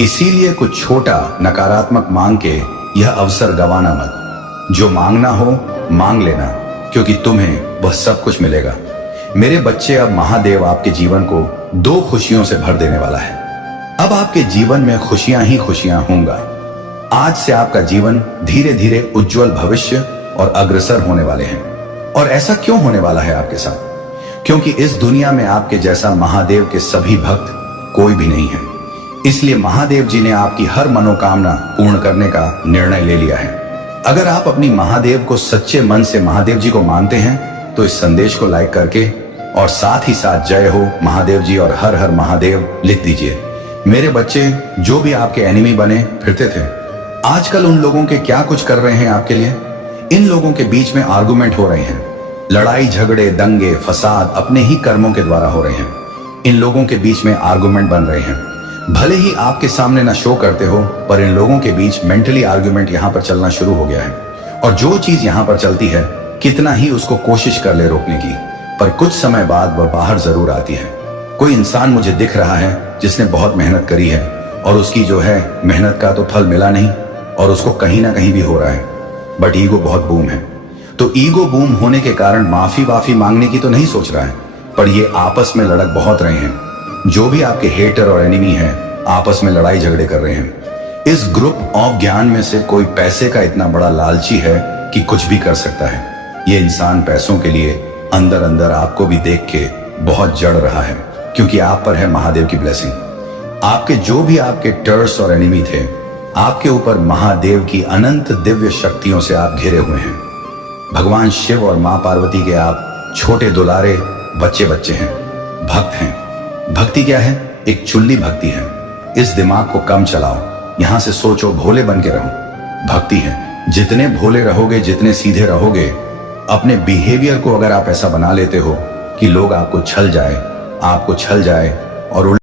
इसीलिए कुछ छोटा नकारात्मक मांग के यह अवसर गंवाना मत। जो मांगना हो मांग लेना, क्योंकि तुम्हें वह सब कुछ मिलेगा मेरे बच्चे। अब महादेव आपके जीवन को 2 खुशियों से भर देने वाला है। अब आपके जीवन में खुशियां ही खुशियां होंगी। आज से आपका जीवन धीरे धीरे उज्जवल भविष्य और अग्रसर होने वाले हैं। और ऐसा क्यों होने वाला है आपके साथ? क्योंकि इस दुनिया में आपके जैसा महादेव के सभी भक्त कोई भी नहीं है। इसलिए महादेव जी ने आपकी हर मनोकामना पूर्ण करने का निर्णय ले लिया है। अगर आप अपनी महादेव को सच्चे मन से महादेव जी को मानते हैं तो इस संदेश को लाइक करके और साथ ही साथ जय हो महादेव जी और हर हर महादेव लिख दीजिए। मेरे बच्चे, जो भी आपके एनिमी बने फिरते थे, आजकल उन लोगों के क्या कुछ कर रहे हैं आपके लिए। इन लोगों के बीच में आर्गुमेंट हो रहे हैं, लड़ाई झगड़े दंगे फसाद अपने ही कर्मों के द्वारा हो रहे हैं। इन लोगों के बीच में आर्गुमेंट बन रहे हैं। भले ही आपके सामने ना शो करते हो, पर इन लोगों के बीच मेंटली आर्गुमेंट यहाँ पर चलना शुरू हो गया है। और जो चीज यहाँ पर चलती है, कितना ही उसको कोशिश कर ले रोकने की, पर कुछ समय बाद वह बाहर जरूर आती है। कोई इंसान मुझे दिख रहा है जिसने बहुत मेहनत करी है और उसकी जो है मेहनत का तो फल मिला नहीं और उसको कहीं ना कहीं भी हो रहा है, बट ईगो बहुत बूम है। तो ईगो बूम होने के कारण माफी वाफी मांगने की तो नहीं सोच रहा है, पर ये आपस में लड़क बहुत रहे हैं। जो भी आपके हेटर और एनिमी हैं, आपस में लड़ाई झगड़े कर रहे हैं। इस ग्रुप ऑफ ज्ञान में से कोई पैसे का इतना बड़ा लालची है कि कुछ भी कर सकता है। ये इंसान पैसों के लिए अंदर अंदर आपको भी देख के बहुत जड़ रहा है, क्योंकि आप पर है महादेव की ब्लेसिंग। आपके जो भी आपके टर्स और एनिमी थे, आपके ऊपर महादेव की अनंत दिव्य शक्तियों से आप घिरे हुए हैं। भगवान शिव और मां पार्वती के आप छोटे दुलारे बच्चे हैं, भक्त हैं। भक्ति क्या है? एक चुल्ली भक्ति है। इस दिमाग को कम चलाओ, यहां से सोचो, भोले बन के रहो। भक्ति है। जितने भोले रहोगे, जितने सीधे रहोगे, अपने बिहेवियर को अगर आप ऐसा बना लेते हो कि लोग आपको छल जाए और